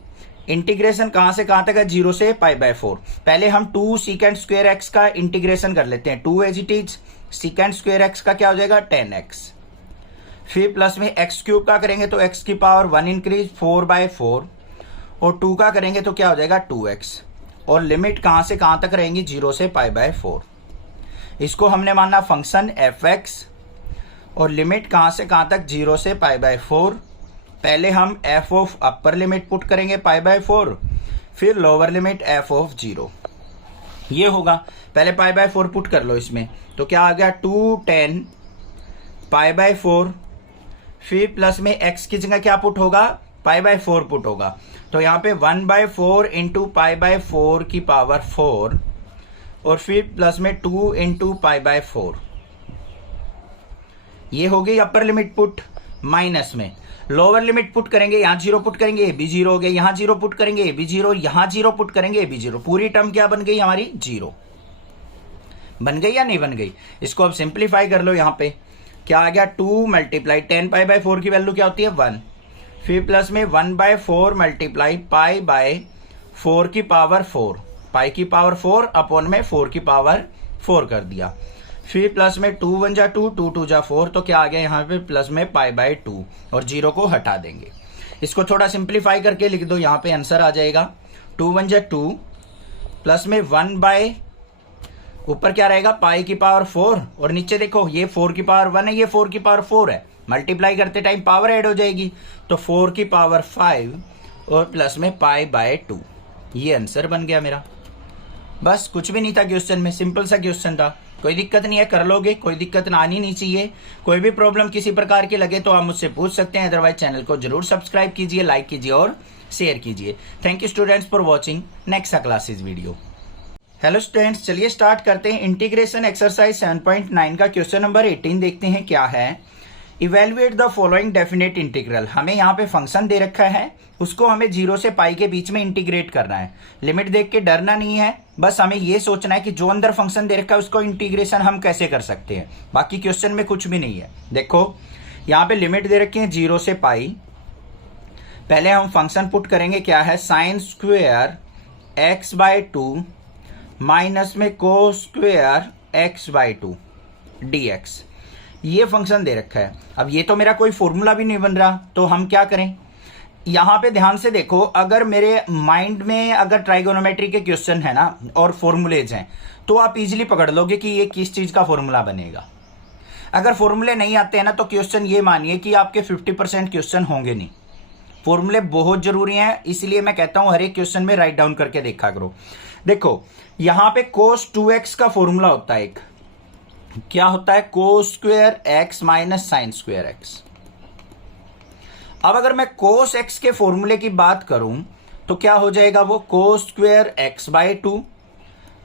इंटीग्रेशन कहां से कहां तक है 0 से π/4। पहले हम 2 sec² x का इंटीग्रेशन कर लेते हैं, 2 as it is, sec² x का क्या हो जाएगा 10x, फिर प्लस में x³ का करेंगे तो x की पावर 1 इंक्रीज 4/4 और 2 का करेंगे तो क्या हो जाएगा 2x, और लिमिट कहां से कहां तक रहेंगी 0 से π/4। इसको हमने माना फंक्शन fx और लिमिट कहां से कहां तक 0 से π/4। पहले हम f of upper limit put करेंगे π/4, फिर लोअर लिमिट f ऑफ 0। ये होगा, पहले π/4 पुट कर लो इसमें, तो क्या आ गया 210 π/4, फिर प्लस में x की जगह क्या पुट होगा π/4 पुट होगा, तो यहाँ पे 1/4 इंटू π/4 की पावर 4 और फिर प्लस में 2 इंटू π/4। ये हो गई अपर लिमिट पुट। माइनस में लोअर लिमिट पुट करेंगे, यहां 0 पुट करेंगे ये भी 0 हो गया, यहां 0 पुट करेंगे ये भी 0, यहां 0 पुट करेंगे ये भी 0, पूरी टर्म क्या बन गई हमारी 0 बन गई या नहीं बन गई। इसको अब सिंप्लीफाई कर लो, यहां पे क्या आ गया 2 मल्टीप्लाई 10 π/4 की वैल्यू क्या होती है 1, फिर प्लस में 1/4 मल्टीप्लाई π/4 की पावर 4, पाई की पावर 4 अपॉन में 4 की पावर 4 कर दिया, फिर प्लस में 2 1 जा 2, 2 2 जा 4, तो क्या आ गया यहाँ पे प्लस में π/2 और 0 को हटा देंगे। इसको थोड़ा सिंप्लीफाई करके लिख दो, यहाँ पे आंसर आ जाएगा 2 1 जा 2 प्लस में 1 ऊपर क्या रहेगा पाई की पावर 4 और नीचे देखो ये 4 की पावर 1 है, ये 4 की पावर 4 है, मल्टीप्लाई करते टाइम पावर ऐड हो जाएगी, तो 4 की पावर 5 और प्लस में π/2। ये आंसर बन गया मेरा। बस कुछ भी नहीं था क्वेश्चन में, सिंपल सा क्वेश्चन था, कोई दिक्कत नहीं है, कर लोगे, कोई दिक्कत आनी नहीं चाहिए। कोई भी प्रॉब्लम किसी प्रकार की लगे तो आप मुझसे पूछ सकते हैं, अदरवाइज चैनल को जरूर सब्सक्राइब कीजिए, लाइक कीजिए और शेयर कीजिए। Thank you students for watching next classes video. Hello students, चलिए स्टार्ट करते हैं। इंटीग्रेशन एक्सरसाइज 7.9 का क्वेश्चन नंबर 18 देखते हैं क्या है। Evaluate the following definite integral. हमें यहाँ पे फंक्शन दे रखा है, उसको हमें 0 से पाई के बीच में इंटीग्रेट करना है। लिमिट देख के डरना नहीं है, बस हमें ये सोचना है कि जो अंदर फंक्शन दे रखा है उसको इंटीग्रेशन हम कैसे कर सकते हैं। बाकी क्वेश्चन में कुछ भी नहीं है। देखो यहाँ पे लिमिट दे रखी है 0 से पाई। पहले हम फंक्शन पुट करेंगे, क्या है, साइन स्क्वेयर x/2 माइनस में कोस स्क्वेयर x/2 dx। ये फंक्शन दे रखा है। अब ये तो मेरा कोई फॉर्मूला भी नहीं बन रहा, तो हम क्या करें, यहाँ पे ध्यान से देखो। अगर मेरे माइंड में अगर ट्राइगोनोमेट्री के क्वेश्चन है ना और फॉर्मूलेज हैं, तो आप इजीली पकड़ लोगे कि ये किस चीज का फॉर्मूला बनेगा। अगर फॉर्मूले नहीं आते हैं ना, तो क्वेश्चन ये मानिए कि आपके 50% क्वेश्चन होंगे नहीं। फॉर्मूले बहुत जरूरी हैं, इसलिए मैं कहता हूं हर एक क्वेश्चन में राइट डाउन करके देखा करो। देखो यहां पे cos 2x का फॉर्मूला होता है एक, क्या होता है, cos square x minus sine square x। अब अगर मैं cos x के फॉर्मूले की बात करूं तो क्या हो जाएगा, वो cos स्क्वेयर x/2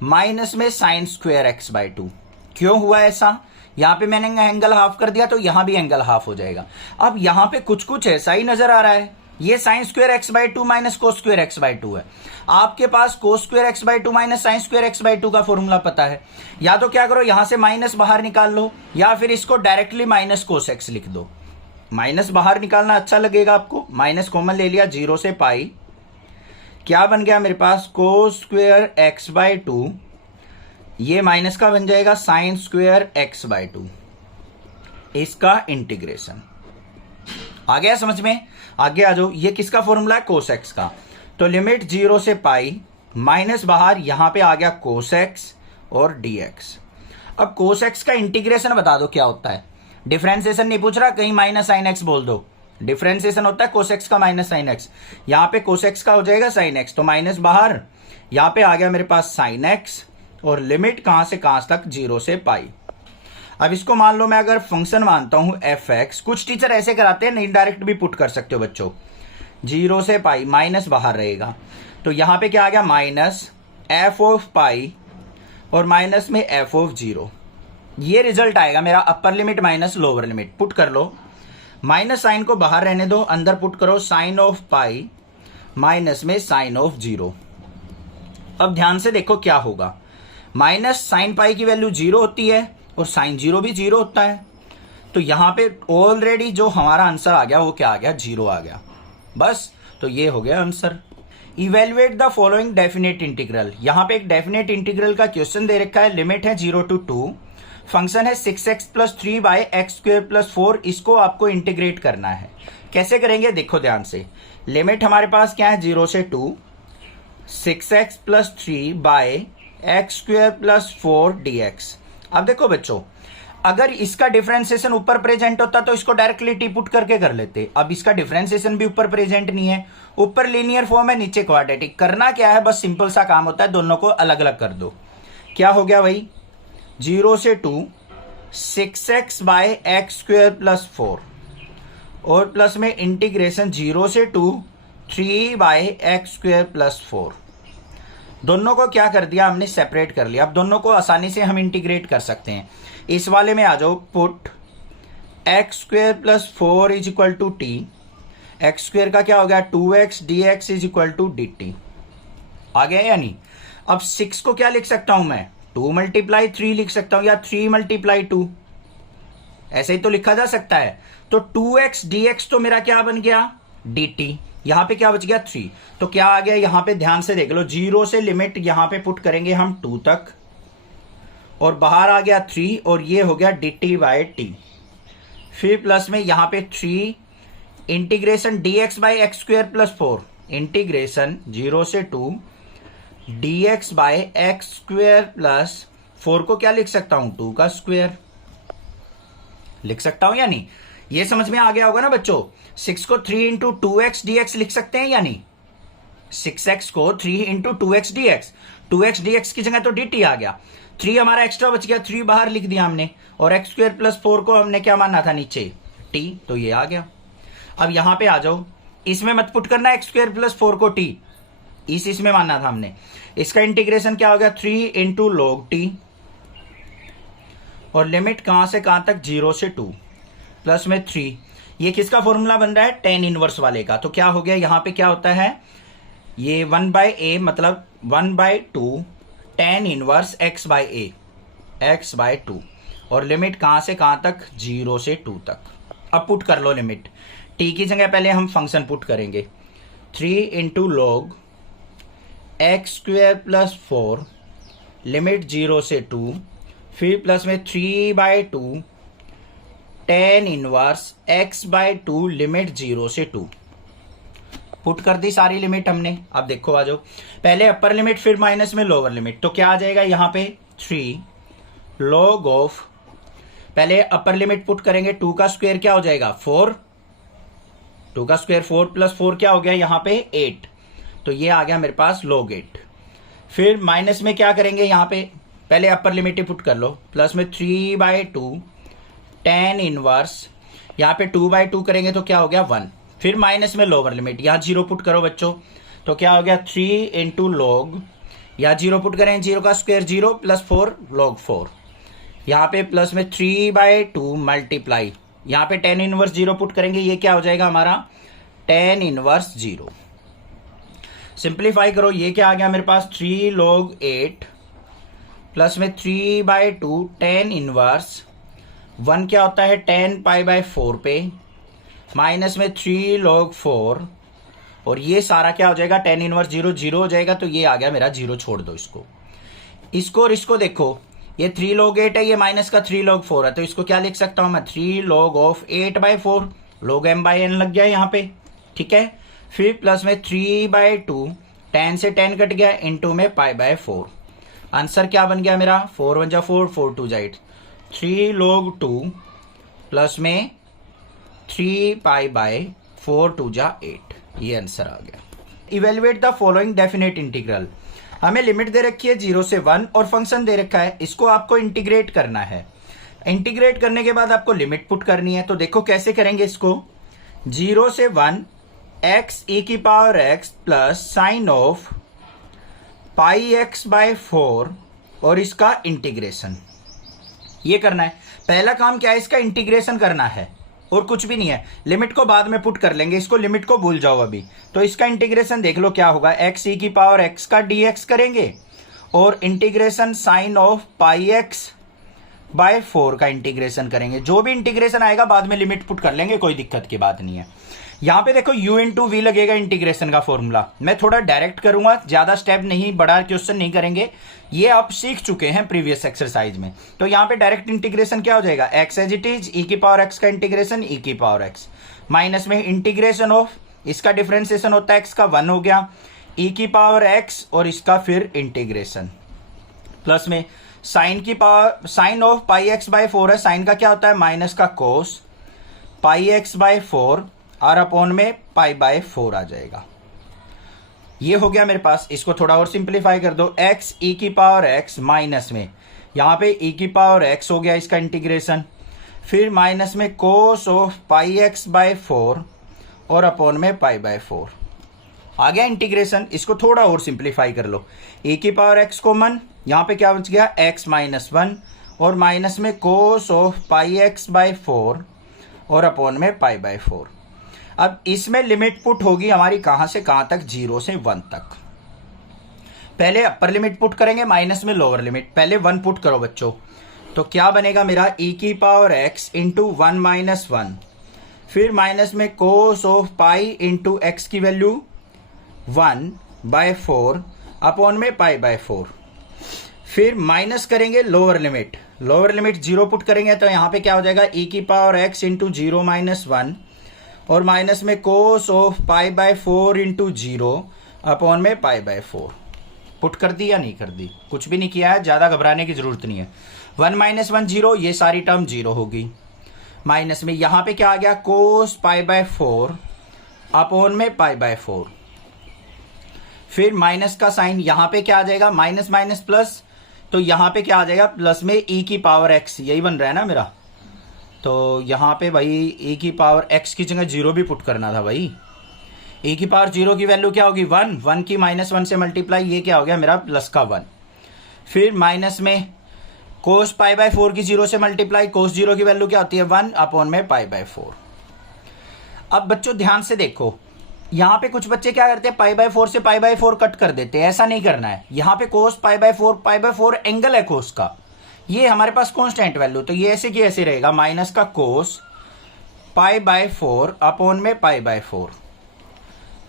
माइनस में साइन स्क्वेयर x/2। क्यों हुआ ऐसा, यहां पे मैंने एंगल हाफ कर दिया तो यहां भी एंगल हाफ हो जाएगा। अब यहां पे कुछ कुछ ऐसा ही नजर आ रहा है, ये sine square x/2 minus cos square x/2 है। आपके पास cos square x/2 minus sine square x/2 का फॉर्मूला पता है, या तो क्या करो यहां से माइनस बाहर निकाल लो, या फिर इसको डायरेक्टली माइनस कोस x लिख दो। माइनस बाहर निकालना अच्छा लगेगा आपको, माइनस कॉमन ले लिया 0 से पाई, क्या बन गया मेरे पास, कोस स्क्वेयर x/2, ये माइनस का बन जाएगा साइन स्क्वेयर x/2, इसका इंटीग्रेशन। आ गया समझ में, आगे आ जाओ। ये किसका फॉर्मूला है, कोस x का। तो लिमिट 0 से पाई, माइनस बाहर, यहां पे आ गया कोस x और dx। अब कोस x का इंटीग्रेशन बता दो क्या होता है। डिफरेंशिएशन नहीं पूछ रहा, कहीं माइनस साइन x बोल दो। डिफरेंशिएशन होता है कोस x का माइनस साइन x। यहां पे कोस x का हो जाएगा साइन x, तो माइनस बाहर, यहां पे आ गया मेरे पास साइन x, और लिमिट कहां से कहां तक, 0 से पाई। अब इसको मान लो मैं अगर फंक्शन मानता हूं fx, कुछ टीचर ऐसे कराते हैं, नहीं डायरेक्ट भी पुट कर सकते हो बच्चों। 0 से पाई, माइनस बाहर रहेगा, तो यहां पे क्या आ गया, माइनस f ऑफ पाई और माइनस में f ऑफ 0। ये रिजल्ट आएगा मेरा, upper limit minus lower limit. Put कर लो, माइनस साइन को बाहर रहने दो, अंदर पुट करो साइन ऑफ पाई माइनस में साइन ऑफ 0। अब ध्यान से देखो क्या होगा, माइनस साइन पाई की वैल्यू 0 होती है और साइन 0 भी 0 होता है, तो यहां पे ऑलरेडी जो हमारा आंसर आ गया वो क्या आ गया, 0 आ गया। बस, तो ये हो गया answer. Evaluate the following definite integral. यहां पे एक डेफिनेट इंटीग्रल का क्वेश्चन दे रखा है, लिमिट है 0 to 2, फंक्शन है 6x + 3/x² + 4। इसको आपको इंटीग्रेट करना है। कैसे करेंगे देखो ध्यान से। लिमिट हमारे पास क्या है, 0 से 2, 6x + 3/x² + 4 dx। अब देखो बच्चों, अगर इसका डिफरेंशिएशन ऊपर प्रेजेंट होता तो इसको डायरेक्टली टी पुट करके कर लेते। अब इसका डिफरेंशिएशन भी ऊपर प्रेजेंट नहीं है, ऊपर लीनियर फॉर्म है, नीचे क्वाड्रेटिक। करना क्या है, बस सिंपल सा काम होता है, दोनों को अलग अलग कर दो। क्या हो गया भाई, 0 से 2, 6x/x² + 4 और प्लस में इंटीग्रेशन 0 से 2, 3/x² + 4। दोनों को क्या कर दिया हमने, सेपरेट कर लिया। अब दोनों को आसानी से हम इंटीग्रेट कर सकते हैं। इस वाले में आ जाओ, पुट x² + 4 = t। x² का क्या हो गया, 2x dx = dt। आ गया या नहीं। अब 6 को क्या लिख सकता हूं मैं, 2 × 3 लिख सकता हूं, या 3 × 2, ऐसे ही तो लिखा जा सकता है। तो 2x dx तो मेरा क्या बन गया, dt। यहां पे क्या बच गया, 3। तो क्या आ गया, यहां पे ध्यान से देख लो, 0 से लिमिट यहां पे पुट करेंगे हम 2 तक, और बाहर आ गया 3, और ये हो गया dt/t। फिर प्लस में यहां पे 3 इंटीग्रेशन dx/x² + 4, इंटीग्रेशन 0 से 2 dx/x² + 4 को क्या लिख सकता हूं, 2 का स्क्वायर लिख सकता हूं या नहीं। ये समझ में आ गया होगा ना बच्चों। 6 को 3 × 2x dx लिख सकते हैं या नहीं। 6x को 3 × 2x dx, 2x dx की जगह तो dt आ गया। 3 हमारा एक्स्ट्रा बच गया, 3 बाहर लिख दिया हमने, और x² + 4 को हमने क्या मानना था, नीचे t, तो ये आ गया। अब यहां पे आ जाओ, इसमें मत पुट करना x² + 4 को t, इसमें मानना था हमने। इसका इंटीग्रेशन क्या हो गया, 3 × log t, और लिमिट कहां से कहां तक, 0 से 2। प्लस में 3, ये किसका फॉर्मूला बन रहा है, टेन इनवर्स वाले का। तो क्या हो गया यहाँ पे, क्या होता है ये 1/a मतलब 1/2 टेन इनवर्स x/2 और लिमिट कहां से कहां तक, 0 से 2 तक। अब पुट कर लो लिमिट, t की जगह पहले हम फंक्शन पुट करेंगे 3 into log x² plus 4 limit 0 से 2, फिर प्लस में 3/2 टेन इनवर्स x/2 लिमिट 0 से 2। पुट कर दी सारी लिमिट हमने। अब देखो आ जाओ, पहले अपर लिमिट फिर माइनस में लोअर लिमिट, तो क्या आ जाएगा यहाँ पे 3 log ऑफ, पहले अपर लिमिट पुट करेंगे 2 का स्क्वायर क्या हो जाएगा 4, 2 का स्क्वायर 4 प्लस 4 क्या हो गया यहाँ पे 8, तो ये आ गया मेरे पास log 8। फिर माइनस में क्या करेंगे यहाँ पे, पहले अपर लिमिट ही पुट कर लो, प्लस में 3/2 टेन इनवर्स, यहाँ पे 2/2 करेंगे तो क्या हो गया 1, फिर माइनस में लोअर लिमिट, यहाँ 0 पुट करो बच्चों, तो क्या हो गया 3 इंटू लॉग, यहाँ 0 पुट करें, 0 का स्क्वायर 0 प्लस 4 log 4, यहाँ पे प्लस में 3/2 मल्टीप्लाई, यहाँ पे टेन इनवर्स 0 पुट करेंगे, ये क्या हो जाएगा हमारा टेन इनवर्स 0। सिंप्लीफाई करो, ये क्या आ गया मेरे पास 3 log 8 प्लस में 3/2 टेन इनवर्स 1 क्या होता है 10π/4 पे, माइनस में 3 log 4 और ये सारा क्या हो जाएगा टेन इनवर्स 0 0 हो जाएगा, तो ये आ गया मेरा 0, छोड़ दो इसको और इसको देखो, ये 3 log 8 है, ये माइनस का 3 log 4 है, तो इसको क्या लिख सकता हूं मैं 3 log ऑफ 8/4 log m/n लग गया यहाँ पे, ठीक है। फिर प्लस में 3/2 10 से 10 कट गया इंटू में π/4, आंसर क्या बन गया मेरा 4 1 जा 4 4 2 जा 8, 3 log 2 प्लस में 3π/4 2 जा 8, ये आंसर आ गया। Evaluate the following definite integral, हमें लिमिट दे रखी है 0 से 1 और फंक्शन दे रखा है, इसको आपको इंटीग्रेट करना है। इंटीग्रेट करने के बाद आपको लिमिट पुट करनी है, तो देखो कैसे करेंगे इसको, 0 से 1 x plus sign of πx/4 और इसका इंटीग्रेशन, ये करना है। पहला काम क्या है, इसका इंटीग्रेशन करना है और कुछ भी नहीं है, लिमिट को बाद में पुट कर लेंगे, इसको लिमिट को भूल जाओ अभी। तो इसका इंटीग्रेशन देख लो क्या होगा, x का dx करेंगे और इंटीग्रेशन साइन ऑफ πx/4 का इंटीग्रेशन करेंगे। जो भी इंटीग्रेशन आएगा बाद में लिमिट पुट कर लेंगे, कोई दिक्कत की बात नहीं है। यहाँ पे देखो u इंटू वी लगेगा इंटीग्रेशन का फॉर्मूला, मैं थोड़ा डायरेक्ट करूंगा, ज्यादा स्टेप नहीं, बड़ा क्वेश्चन नहीं करेंगे, ये आप सीख चुके हैं प्रीवियस एक्सरसाइज में। तो यहाँ पे डायरेक्ट इंटीग्रेशन क्या हो जाएगा, x as it is e⁻x का इंटीग्रेशन e⁻x माइनस में इंटीग्रेशन ऑफ, इसका डिफरेंशिएशन होता है x का 1 हो गया e⁻x और इसका फिर इंटीग्रेशन, प्लस में साइन ऑफ πx/4 है, साइन का क्या होता है माइनस का कोस πx/4 और अपॉन में π/4 आ जाएगा। ये हो गया मेरे पास, इसको थोड़ा और सिंप्लीफाई कर दो, x e⁻x माइनस में यहाँ पे e⁻x हो गया इसका इंटीग्रेशन, फिर माइनस में कोस ऑफ πx/4 और अपॉन में π/4 आ गया इंटीग्रेशन। इसको थोड़ा और सिंप्लीफाई कर लो, e⁻x कॉमन, यहाँ पे क्या बच गया x - 1 और माइनस में कोस ऑफ πx/4 और अपॉन में π/4। अब इसमें लिमिट पुट होगी हमारी कहां से कहां तक, 0 से 1 तक। पहले अपर लिमिट पुट करेंगे, माइनस में लोअर लिमिट, पहले 1 पुट करो बच्चों, तो क्या बनेगा मेरा e⁻x इंटू 1 - 1, फिर माइनस में cos of pi into x की वैल्यू 1/4 अपॉन में π/4, फिर माइनस करेंगे लोअर लिमिट, 0 पुट करेंगे तो यहाँ पे क्या हो जाएगा e⁻x इंटू 0 - 1 और माइनस में कोस ऑफ π/4 इंटू 0 अपॉन में π/4। पुट कर दी या नहीं कर दी, कुछ भी नहीं किया है, ज्यादा घबराने की जरूरत नहीं है। 1 - 1 0, ये सारी टर्म 0 होगी, माइनस में यहाँ पे क्या आ गया कोस π/4 अपॉन में π/4, फिर माइनस का साइन, यहाँ पे क्या आ जाएगा माइनस माइनस प्लस, तो यहाँ पे क्या आ जाएगा प्लस में e⁻x, यही बन रहा है ना मेरा, तो यहाँ पे भाई e⁻x की जगह 0 भी पुट करना था भाई, e⁻0 की वैल्यू क्या होगी 1 की -1 से मल्टीप्लाई, ये क्या हो गया मेरा प्लस का 1, फिर माइनस में कोस पाई बाय 4 की 0 से मल्टीप्लाई, कोस 0 की वैल्यू क्या होती है 1 अपॉन में पाई बाय 4। अब बच्चों ध्यान से देखो, यहां पे कुछ बच्चे क्या करते हैं पाई बाय 4 से पाई बाय 4 कट कर देते हैं, ऐसा नहीं करना है। यहां पे कोस पाई बाय 4 एंगल है कोस का, ये हमारे पास कांस्टेंट वैल्यू, तो ये ऐसे की ऐसे रहेगा माइनस का कोस पाई बाय 4 अपॉन में पाई बाय 4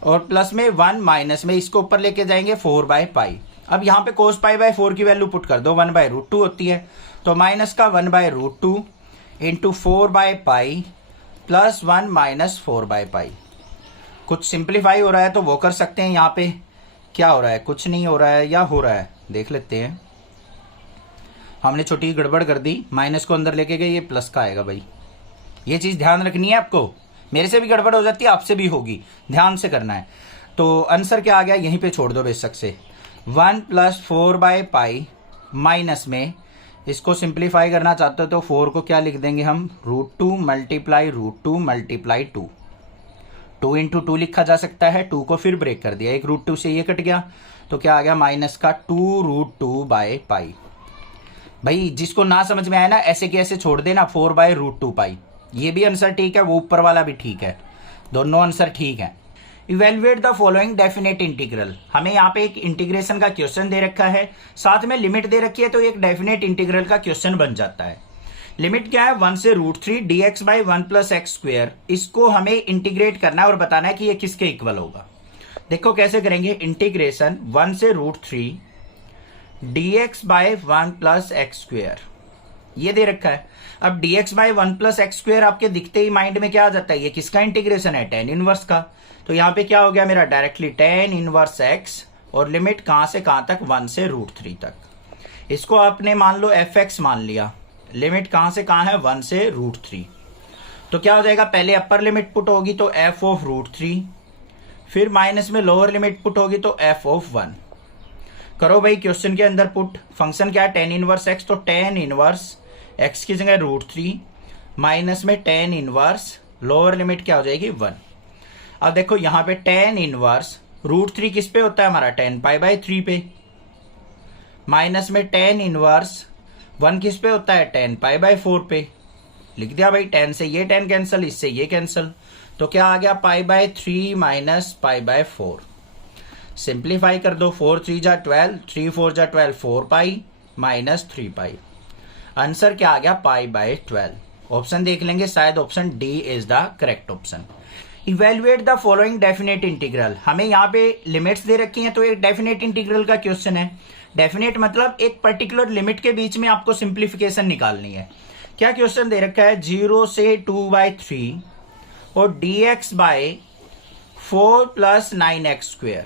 और प्लस में 1 माइनस में इसको ऊपर लेके जाएंगे 4 बाय पाई। अब यहाँ पे कोस पाई बाय 4 की वैल्यू पुट कर दो, 1 बाय रूट 2 होती है, तो माइनस का 1 by root 2 into 4 by pi plus 1 minus 4 by pi. कुछ सिंप्लीफाई हो रहा है तो वो कर सकते हैं। यहाँ पे क्या हो रहा है, कुछ नहीं हो रहा है या हो रहा है, देख लेते हैं। हमने छोटी गड़बड़ कर दी, माइनस को अंदर लेके गए, ये प्लस का आएगा भाई, ये चीज़ ध्यान रखनी है आपको। मेरे से भी गड़बड़ हो जाती है, आपसे भी होगी, ध्यान से करना है। तो आंसर क्या आ गया, यहीं पे छोड़ दो बेशक से, 1 प्लस 4 बाय पाई माइनस में इसको सिंप्लीफाई करना चाहते हो तो 4 को क्या लिख देंगे हम, √2 मल्टीप्लाई √2 मल्टीप्लाई 2, 2 इंटू 2 लिखा जा सकता है, 2 को फिर ब्रेक कर दिया, एक √2 से ये कट गया, तो क्या आ गया माइनस का 2 √2 बाय पाई। भाई जिसको ना समझ में आया ना ऐसे के ऐसे छोड़ देना, 4 बाय √2 पाई। ये भी आंसर ठीक है, वो ऊपर वाला भी ठीक है, दोनों आंसर ठीक है। Evaluate the following definite integral, हमें यहाँ पे एक इंटीग्रेशन का क्वेश्चन दे रखा है, साथ में लिमिट दे रखी है, तो एक डेफिनेट इंटीग्रल का क्वेश्चन बन जाता है। लिमिट क्या है, 1 से √3 dx by 1 plus X square, इसको हमें इंटीग्रेट करना है और बताना है कि ये किसके इक्वल होगा। देखो कैसे करेंगे, इंटीग्रेशन 1 से √3 dx by 1 plus X square, ये दे रखा है। अब dx by 1 plus X square आपके दिखते ही माइंड में क्या आ जाता है, ये किसका इंटीग्रेशन है, tan इनवर्स का। तो यहाँ पे क्या हो गया मेरा, डायरेक्टली tan इनवर्स x, और लिमिट कहां से कहां तक, 1 से √3 तक। इसको आपने मान लो fx मान लिया, लिमिट कहां से कहां है, 1 से √3। तो क्या हो जाएगा, पहले अपर लिमिट पुट होगी तो f ऑफ √3, फिर माइनस में लोअर लिमिट पुट होगी तो f ऑफ 1। करो भाई क्वेश्चन के अंदर पुट, फंक्शन क्या है tan इनवर्स x, तो tan इनवर्स x की जगह √3 माइनस में tan इनवर्स लोअर लिमिट क्या हो जाएगी 1। अब देखो यहाँ पे tan इनवर्स √3 किस पे होता है हमारा, tan पाई बाय 3 पे, माइनस में tan इनवर्स 1 किस पे होता है, tan पाई बाय 4 पे। लिख दिया भाई, tan से ये tan कैंसिल, इससे ये कैंसिल, तो क्या आ गया pi by 3 minus pi by 4। Simplify कर दो, 4 3 जा 12, 3 4 जा 12, 4 पाई माइनस 3 पाई। आंसर क्या आ गया, पाई बाय 12। ऑप्शन देख लेंगे, शायद option D is the correct option. Evaluate the following definite integral, हमें यहाँ पे लिमिट्स दे रखी हैं, तो एक डेफिनेट इंटीग्रल का क्वेश्चन है। डेफिनेट मतलब एक पर्टिकुलर लिमिट के बीच में आपको सिंप्लीफिकेशन निकालनी है। क्या क्वेश्चन दे रखा है, 0 से 2/3 और dx by 4 plus 9x square,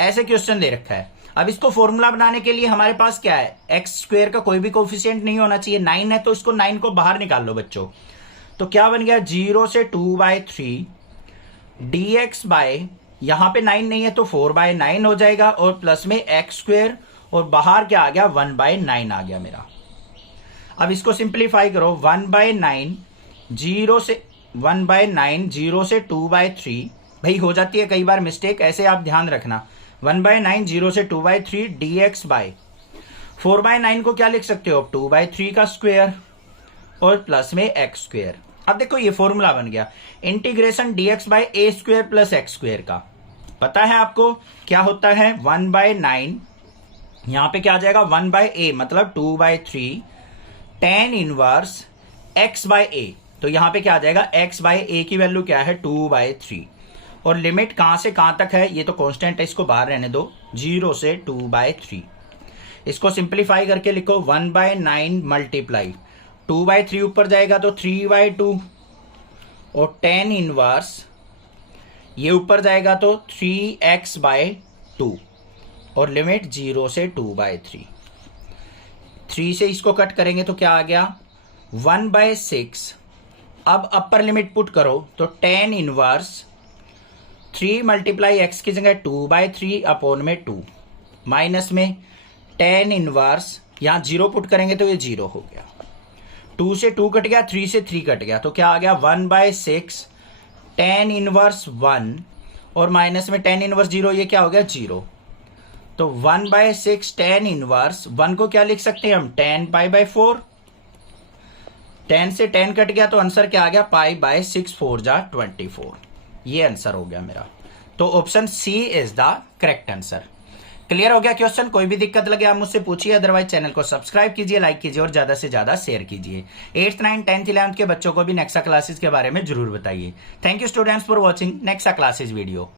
ऐसे क्वेश्चन दे रखा है। अब इसको फॉर्मूला बनाने के लिए हमारे पास क्या है, एक्स स्क्वेयर का कोई भी कोफिशिएंट नहीं होना चाहिए, 9 है तो इसको 9 को बाहर निकाल लो बच्चों। तो क्या बन गया, 0 से 2/3 dx बाय, यहां पे 9 नहीं है तो 4/9 हो जाएगा, और प्लस में एक्स स्क्वेयर, और बाहर क्या आ गया 1/9 आ गया मेरा। अब इसको सिंप्लीफाई करो, 1/9 0 से 1/9 0 से 2/3, भाई हो जाती है कई बार मिस्टेक, ऐसे आप ध्यान रखना। 1/9 0 से 2/3 dx बाय 4/9 को क्या लिख सकते हो, 2/3 का स्क्वेयर और प्लस में एक्स स्क्वेयर। अब देखो ये फॉर्मूला बन गया, integration dx by a square plus X square का। पता है आपको क्या होता है, 1/9 यहां पे क्या आ जाएगा, 1/a मतलब 2/3 tan inverse x by a, तो यहां पे क्या आ जाएगा, x बाय a की वैल्यू क्या है 2/3, और लिमिट कहां से कहां तक है, ये तो कांस्टेंट है, इसको बाहर रहने दो, 0 से 2/3। इसको सिंप्लीफाई करके लिखो, 1/9 मल्टीप्लाई 2/3 ऊपर जाएगा तो 3/2, और tan इनवर्स ये ऊपर जाएगा तो 3x/2, और लिमिट 0 से 2/3। 3 से इसको कट करेंगे तो क्या आ गया 1/6। अब अपर लिमिट पुट करो तो tan इनवर्स 3 मल्टीप्लाई एक्स की जगह 2/3 अपॉन में 2, माइनस में tan इनवर्स, यहां 0 पुट करेंगे तो ये 0 हो गया, 2 से 2 कट गया, 3 से 3 कट गया, तो क्या आ गया 1/6 tan इनवर्स 1, और माइनस में tan इनवर्स 0, ये क्या हो गया 0, तो 1/6 tan इनवर्स 1 को क्या लिख सकते हैं हम, tan π/4। 10 से 10 कट गया तो आंसर क्या आ गया, π/6 4 जा 24। ये आंसर हो गया मेरा। तो option C is the correct answer. Clear हो गया क्वेश्चन? कोई भी दिक्कत लगे आप मुझसे पूछिए, अदरवाइज चैनल को सब्सक्राइब कीजिए, लाइक कीजिए और ज्यादा से ज्यादा शेयर कीजिए। 8th 9th 10th 11th के बच्चों को भी नेक्सा क्लासेस के बारे में जरूर बताइए। Thank you students for watching Nexa classes video.